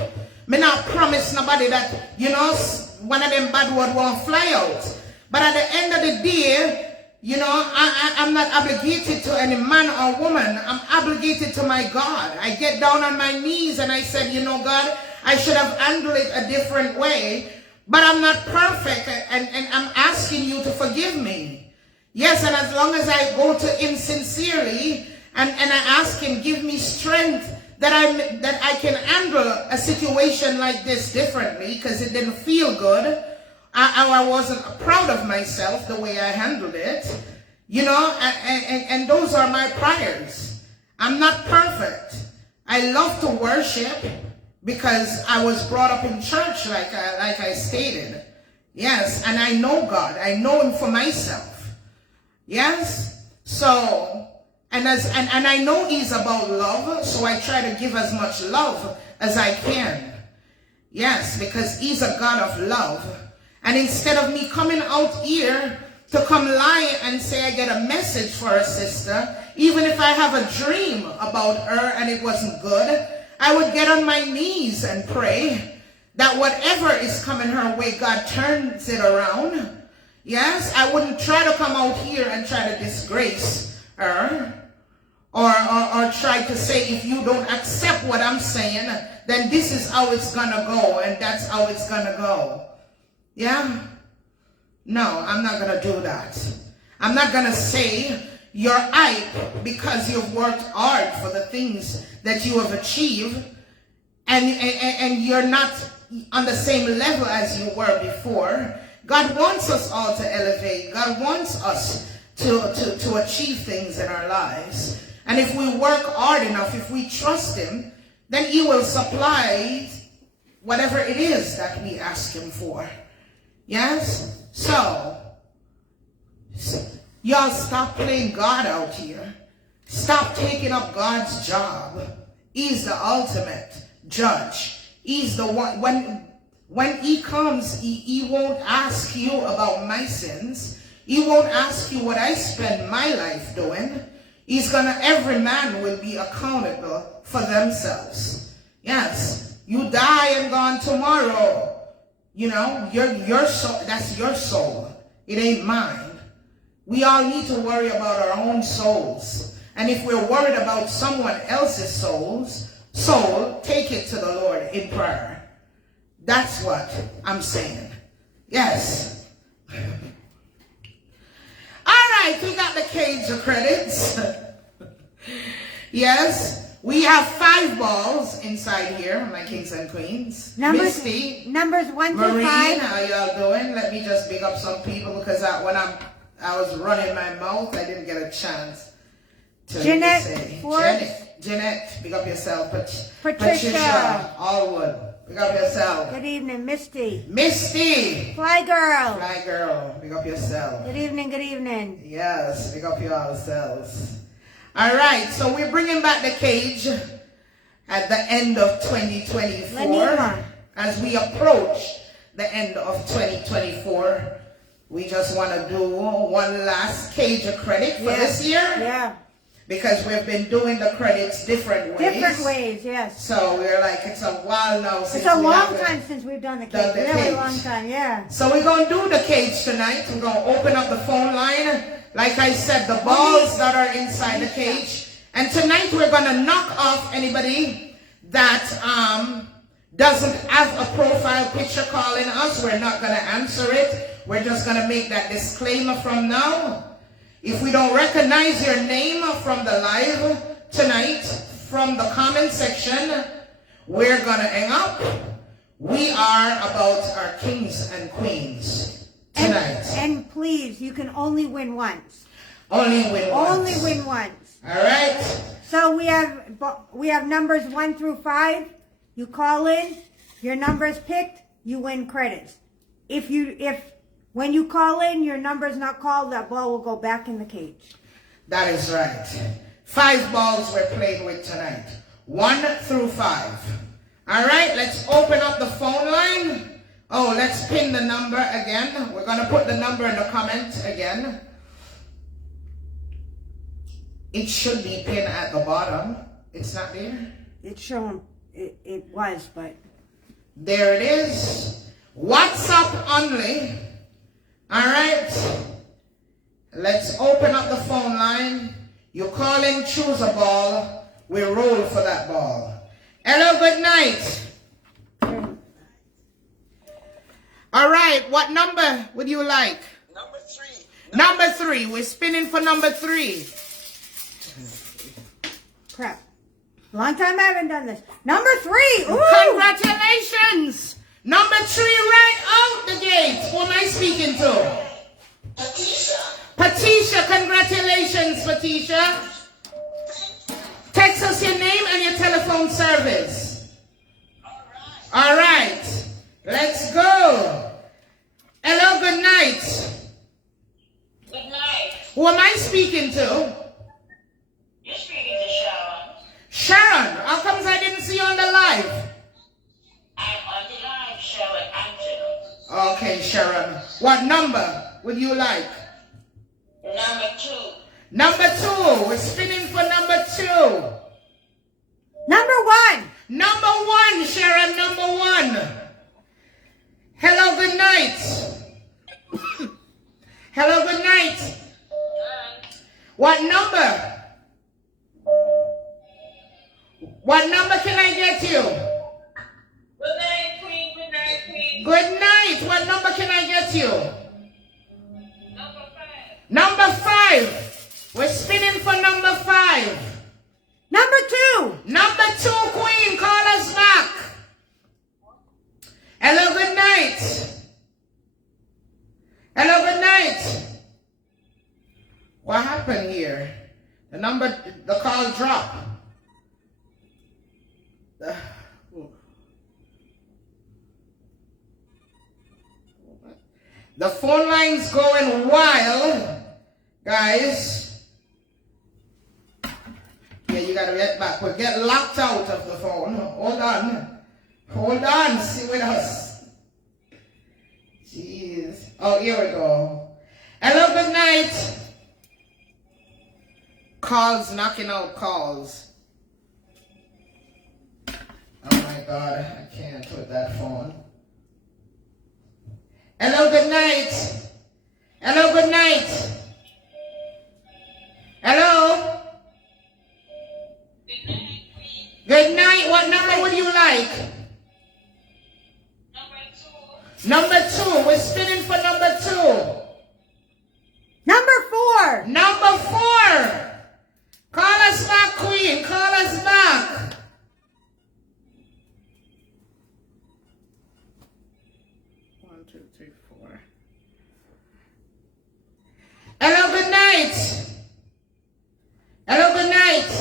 me not promise nobody that, you know, one of them bad words won't fly out. But at the end of the day, you know, I'm not obligated to any man or woman. I'm obligated to my God. I get down on my knees and I said, you know, God, I should have handled it a different way. But I'm not perfect, and I'm asking you to forgive me. Yes, and as long as I go to him sincerely, and I ask him, give me strength that I can handle a situation like this differently, because it didn't feel good. I wasn't proud of myself the way I handled it. You know, and those are my prayers. I'm not perfect. I love to worship because I was brought up in church, like I stated. Yes, and I know God. I know him for myself. Yes? So, and I know he's about love, so I try to give as much love as I can. Yes, because he's a God of love. And instead of me coming out here to come lie and say I get a message for a sister, even if I have a dream about her and it wasn't good, I would get on my knees and pray that whatever is coming her way, God turns it around. Yes, I wouldn't try to come out here and try to disgrace her or try to say, if you don't accept what I'm saying, then this is how it's gonna go and that's how it's gonna go. Yeah? No, I'm not gonna do that. I'm not gonna say you're hype because you've worked hard for the things that you have achieved and you're not on the same level as you were before. God wants us all to elevate. God wants us to achieve things in our lives. And if we work hard enough, if we trust him, then he will supply whatever it is that we ask him for. Yes? So, y'all stop playing God out here. Stop taking up God's job. He's the ultimate judge. He's the one. When he comes, he won't ask you about my sins. He won't ask you what I spend my life doing. Every man will be accountable for themselves. Yes. You die and gone tomorrow. You know, your soul, that's your soul. It ain't mine. We all need to worry about our own souls. And if we're worried about someone else's soul, take it to the Lord in prayer. That's what I'm saying. Yes. All right, we got the cage of credits. Yes. We have 5 balls inside here, my kings and queens. Misty. Numbers 1 through 5. Marine, how y'all doing? Let me just big up some people because when I was running my mouth, I didn't get a chance to say. Jeanette, big up yourself. Patricia, Allwood, big up yourself. Good evening, Misty. Fly girl, big up yourself. Good evening. Yes, big up yourselves. All right, so we're bringing back the cage at the end of 2024. As we approach the end of 2024, we just want to do one last cage of credit for this year. Yeah. Because we've been doing the credits different ways. Yes. So we're like, it's a while now since it's a long time since we've done the cage. Really long time, yeah. So we're going to do the cage tonight. We're going to open up the phone line. Like I said, the balls that are inside the cage. And tonight we're going to knock off anybody that doesn't have a profile picture calling us. We're not going to answer it. We're just going to make that disclaimer from now. If we don't recognize your name from the live tonight, from the comment section, we're going to hang up. We are about our kings and queens tonight. And please, you can only win once. Only win once. All right. So we have numbers 1 through 5. You call in, your number is picked, you win credits. When you call in, your number is not called, that ball will go back in the cage. That is right. 5 balls we're playing with tonight. 1 through 5. All right, let's open up the phone line. Oh, let's pin the number again. We're going to put the number in the comment again. It should be pinned at the bottom. It's not there? It's shown. It was, but... There it is. WhatsApp only. All right. Let's open up the phone line. You call in, choose a ball. We roll for that ball. Hello, good night. All right, what number would you like? Number 3. Number 3. We're spinning for number 3. Crap. Long time I haven't done this. Number 3. Ooh. Congratulations. Number 3 right out the gate. Who am I speaking to? Patricia, congratulations, Patricia. Text us your name and your telephone telephone service. All right. Let's go. Hello, good night. Good night. Who am I speaking to? You're speaking to Sharon. Sharon. How comes I didn't see you on the live? I'm on the line, Sharon Angela. Okay, Sharon. What number would you like? Number 2. Number 2. We're spinning for number 2. Number 1. Number 1, Sharon. Number 1. Hello, good night. Hello, good night. What number? What number can I get you? Good night, Queen. Good night, Queen. Good night. What number can I get you? Number 5. Number 5. We're spinning for number 5. Number 2. Number 2, Queen. Call us back. Hello, good night. Hello, good night. What happened here? The call dropped. The phone line's going wild, guys. Yeah, you gotta get back. We'll get locked out of the phone. Hold on. Hold on. Stay with us. Jeez. Oh, here we go. Hello, good night. Calls, knocking out calls. Oh my God, I can't with that phone. Hello, good night. Hello, good night. Hello? Good night, Queen. Good night. What number would you like? Number 2. Number 2. We're spinning for number 2. Number 4. Number 4. Call us back, Queen. Call us back. One, two, three, 4. Hello, good night. Hello, good night.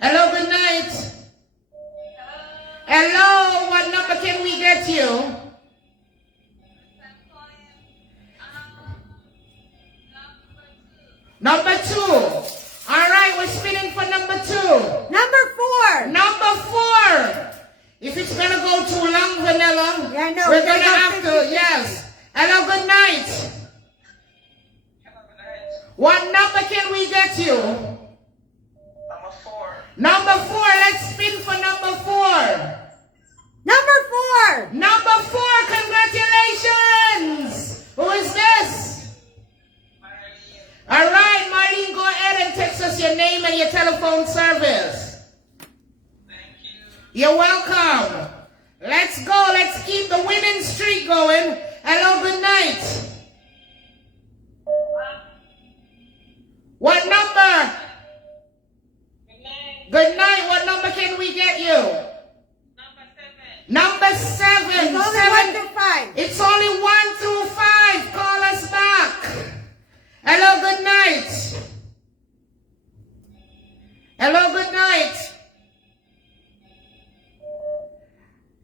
Hello, good night. Hello, what number can we get you? Number 2. All right, we're spinning for number 2. Number 4. Number 4. If it's gonna go too long, Vanilla, Yeah, I know. we're gonna have to. Yes. Hello, good night. What number can we get you? Number 4. Number 4. Let's spin for number 4. Number 4. Number 4. Congratulations. Who is this? All right, Marlene, go ahead and text us your name and your telephone service. Thank you. You're welcome. Let's go. Let's keep the winning streak going. Hello, good night. What number? Good night. Good night. What number can we get you? Number 7. Number 7. It's only 1 through 5. It's only 1 through 5. Call us back. Hello, good night. Hello, good night.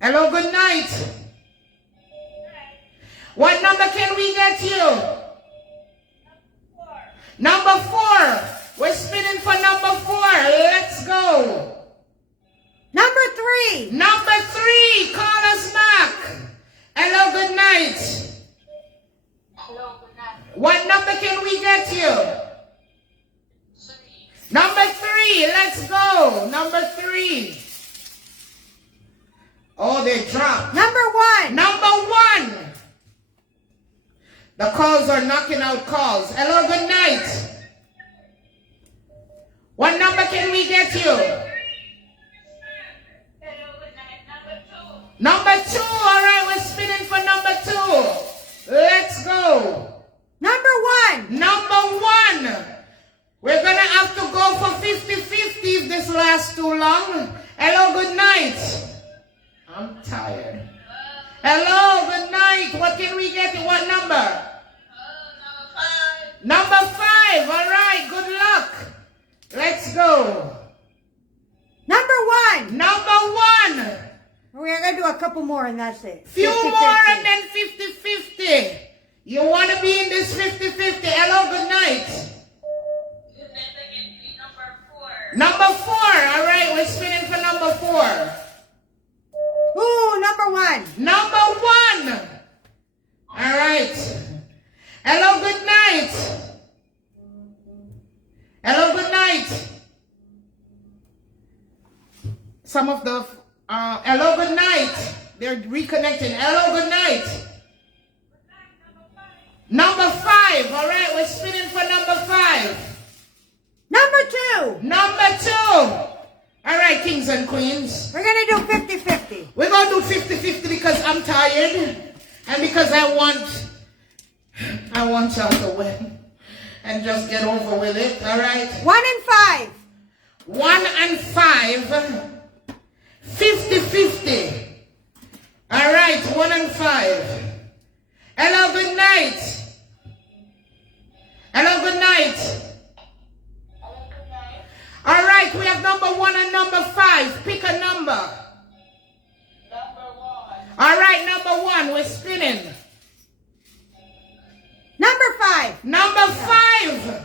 Hello, good night. What number can we get you? Number 4. We're spinning for number 4. Let's go. Number 3. Number 3. Call us back. Hello, good night. Hello, good night. What number can we get you? 3. Number 3. Let's go. Number 3. Oh, they dropped. Number 1. Number 1. The calls are knocking out calls. Hello, good night. What number can we get you? Hello, good night. Number 2. Number 2. All right, we're spinning for number 2. Let's go. Number 1. Number 1. We're going to have to go for 50-50 if this lasts too long. Hello, good night. I'm tired. Hello, good night. What can we get? What number? Number 5. Number 5. All right, good luck. Let's go. one. Number one. We're going to do a couple more and that's it. Few 50-50. more and then 50-50. You want to be in this 50-50. Hello, good night. Number 4. All right, we're spinning for number 4. Ooh, number 1. Number 1. All right. Hello, good night. Hello, good night. Some of the, hello, good night. They're reconnecting. Hello, good night. Number 5. All right, we're spinning for number 5. Number 2. Number 2. All right, kings and queens. We're going to do 50-50. We're going to do 50-50 because I'm tired. And because I want y'all to win. And just get over with it, all right? 1 and 5. 1 and 5. 50-50. All right, 1 and 5. Hello, good night. Hello, good night. All right, we have number 1 and number 5. Pick a number. Number 1. All right, number 1, we're spinning. Number 5. Number 5.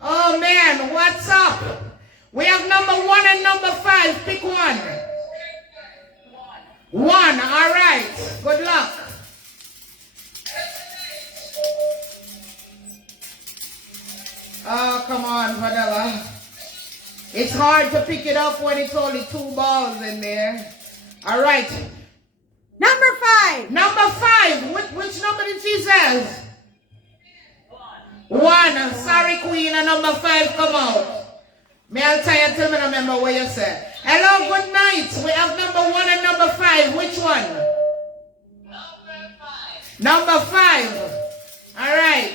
Oh, man, what's up? We have number 1 and number 5. Pick one. 1. All right. Good luck. Oh, come on, Vanilla. It's hard to pick it up when it's only 2 balls in there. All right. Number 5. Number 5. Which number did she say? 1. 1. Sorry, Queen. And number 5 come out. May I tell you, tell me remember what you said. Hello, good night. We have number 1 and number 5. Which one? Number 5. Number 5. All right.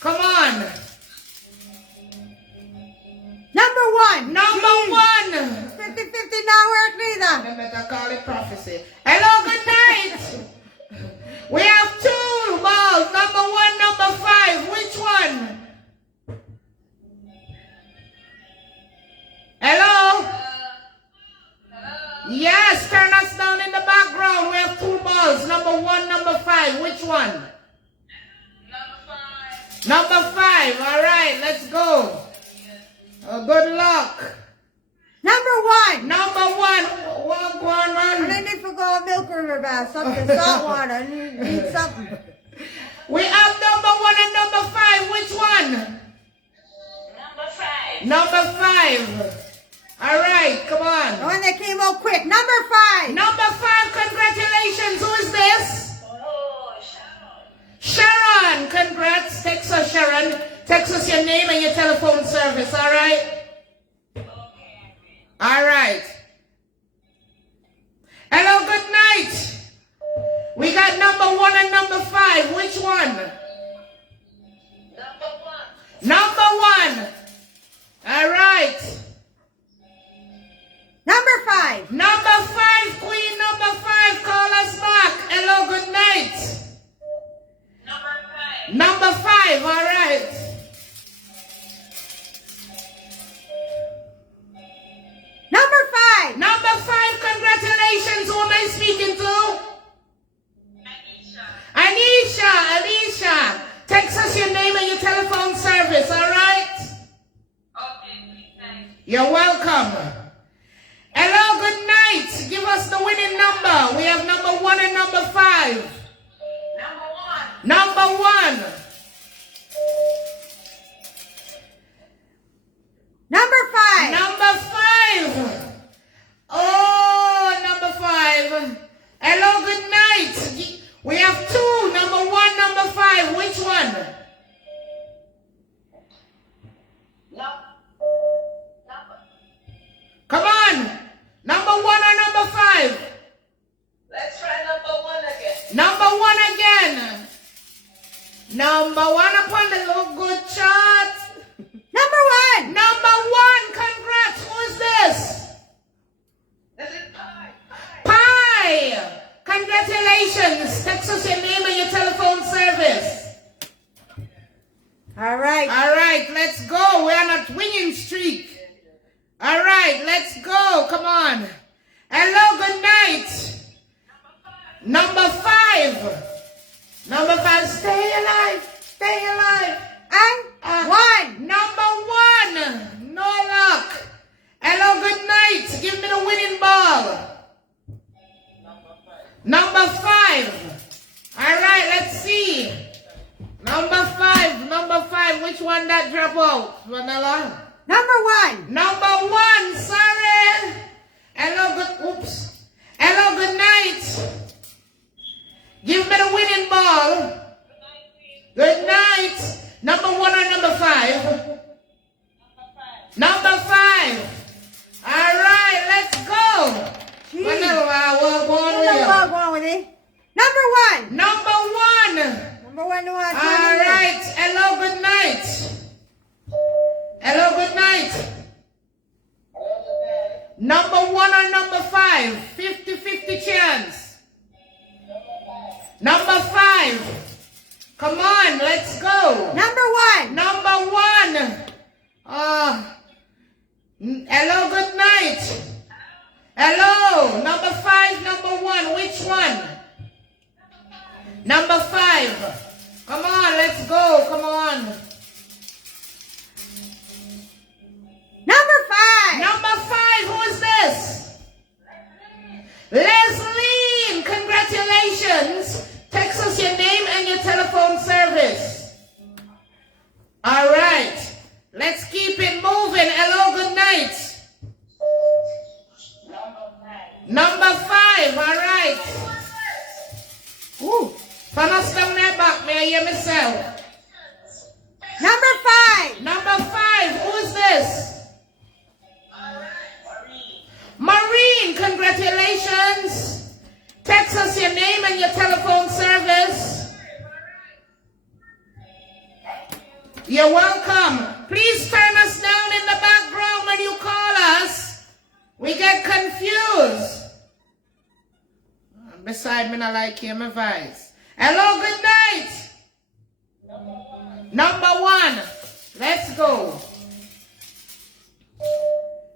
Come on. Number 1. Number 1. 50-50 not work neither. I better call it prophecy. Hello, good night. We have 2 balls. Number 1, number 5. Which one? Hello? Hello. Yes, turn us down in the background. We have 2 balls. Number 1, number 5. Which one? Number 5. Number 5. All right, let's go. Good luck. Number 1. Number 1. One, And I need to go on Milk River bath. Something, salt water. I need something. We have number 1 and number 5. Which one? Number 5. Number 5. All right, come on. The one that came out quick. Number 5. Number 5, congratulations. Who is this? Oh, Sharon. Sharon, congrats. Text us, Sharon. Text us your name and your telephone service, all right? Okay. All right. Hello, good night. We got number 1 and number 5. Which one? Number 1. Number 1. All right. Number 5. Number 5, Queen number 5, call us back. Hello, good night. Number 5. Number 5, all right. Number 5. Number 5, congratulations. Who am I speaking to? Alicia. Text us your name and your telephone service, all right? Okay, thanks. You're welcome. Hello, good night. Give us the winning number. We have number 1 and number 5. Number 1. Number 1. Number 5. Number 5. Oh, number 5. Hello, good night. We have 2. Number 1, number 5. Which one? Come on. Number 1 or number 5? Let's try number 1 again. Number 1 again. Number 1 upon the look good chart. Number 1. Number 1. Congrats. Who is this? This is Pie. Pie. Congratulations. Text us your name and your telephone service. All right. All right, let's go. We're on a winning streak. All right, let's go. Come on. Number 5. Number 5, stay alive. Stay alive. And 1. Number 1, no luck. Hello, good night. Give me the winning ball. Number 5. All right, let's see. Number 5. Which one that drop out? Vanilla? Number 1. Number 1. Sorry. Hello, good night. Give me the winning ball. Good night. Number 1 or number 5? Number 5. All right, let's go. Jeez. Vanilla, we'll go on Number with 1, with it. Number 1. Number 1. Number 1, no one. All right. Hello, good night. Hello, good night. Number 1 or number 5? 50-50 chance. Number 5. Come on, let's go. Number 1. Number 1. Hello, good night. Hello. Number 5, number 1. Which one? Number 5. Come on, let's go. Come on. Number 5. Number 5, who is this? Leslie, congratulations. Text us your name and your telephone service. All right, let's keep it moving. Hello, good night. Number 5, all right. Ooh, Panos down there back, may I hear myself? Number 5. Number 5, who is this? Marine, congratulations. Text us your name and your telephone service. You're welcome. Please turn us down in the background when you call us. We get confused. Beside me, I like hear my voice. Hello, good night. Number 1. Let's go.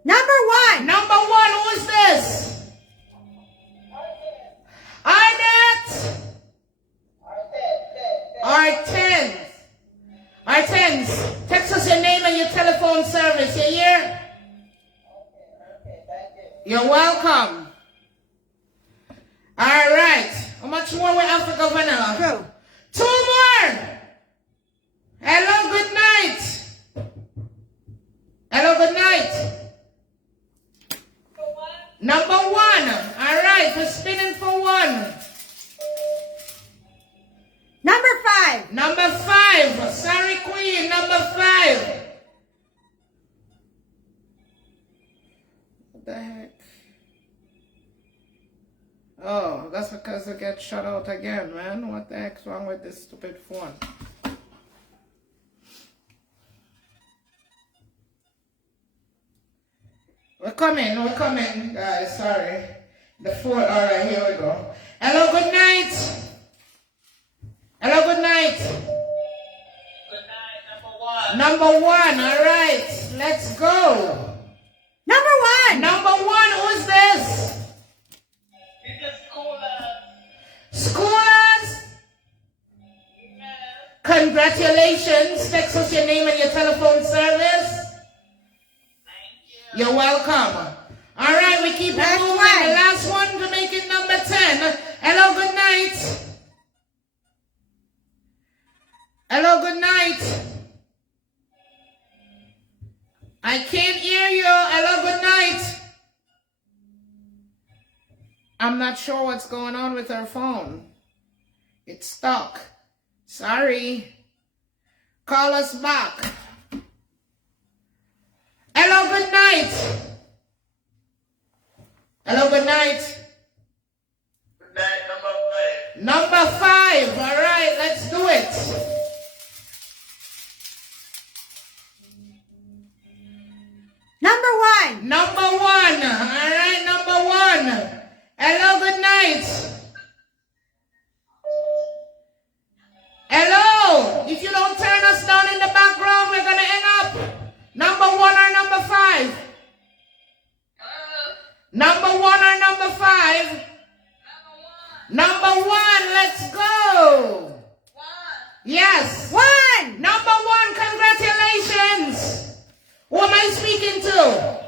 Number 1. Number 1, who is this? Arnett. Artens. Text us your name and your telephone service. You hear? You're welcome. All right. How much more with Africa Vanilla? 2 more. Hello, good night. Hello, good night. Number 1. All right, we're spinning for 1. Number 5. Number 5. Sorry, Queen. Number 5. What the heck? Oh, that's because I get shut out again, man. What the heck's wrong with this stupid phone? We're coming, guys. Sorry. The 4th. All right, here we go. Hello, good night. Hello, good night. Good night, number 1. Number 1. All right, let's go. Number 1. Number 1. Who's this? This is Schoolers. Schoolers. Yes. Congratulations. Text us your name and your telephone service. You're welcome. All right, we keep it moving. The last one to make it number 10. Hello, good night. Hello, good night. I can't hear you. Hello, good night. I'm not sure what's going on with our phone. It's stuck. Sorry. Call us back. Hello, good night. Hello, good night. Good night, number 5. Number 5. All right, let's do it. Number 1. Number 1. All right, number 1. Hello, good night. Hello. If you don't turn us down in the background, we're going to hang up. Number 1 or number 5? Number 1 or number 5? Number 1. Number 1, let's go. Yes. 1. Number 1, congratulations. Who am I speaking to?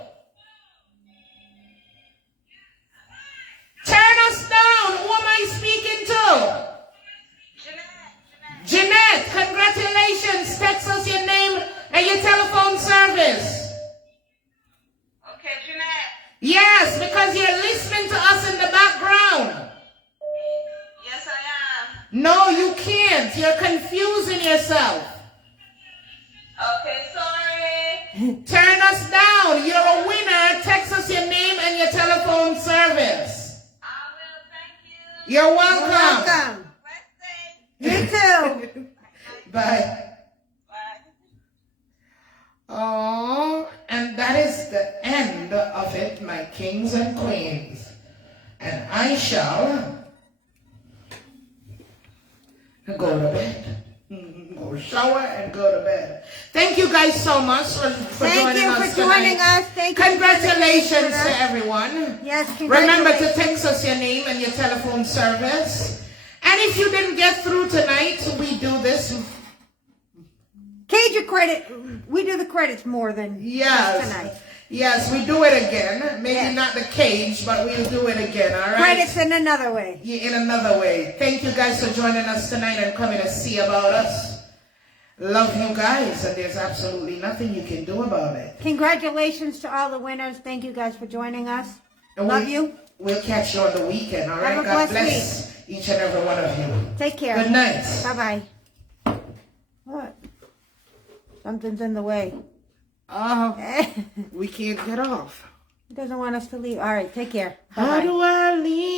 Turn us down. Who am I speaking to? Jeanette, congratulations. Text us your name and your telephone service. Okay, Jeanette. Yes, because you're listening to us in the background. Yes, I am. No, you can't. You're confusing yourself. Okay, sorry. Turn us down. You're a winner. Text us your name and your telephone service. I will, thank you. You're welcome. Welcome. Wednesday. You too. Bye. Bye. Oh, and that is the end of it, my kings and queens. And I shall go to bed. Go shower and go to bed. Thank you guys so much for Thank joining you us for joining tonight. us. Thank you. Congratulations to everyone. Yes, Remember to congratulations. text us your name and your telephone service. And if you didn't get through tonight, we do this. Cage your credit. We do the credits more than just tonight. Yes, we do it again. Maybe Yes. not the cage, but we'll do it again, all right? Credits in another way. Yeah, in another way. Thank you guys for joining us tonight and coming to see about us. Love you guys, and there's absolutely nothing you can do about it. Congratulations to all the winners. Thank you guys for joining us. And Love you. We'll catch you on the weekend, all right? Have a God blessed bless each and every one of you. Take care. Good night. Bye-bye. What? Something's in the way. Oh, He we can't get off. doesn't want us to leave. All right, take care. How Bye-bye. do I leave?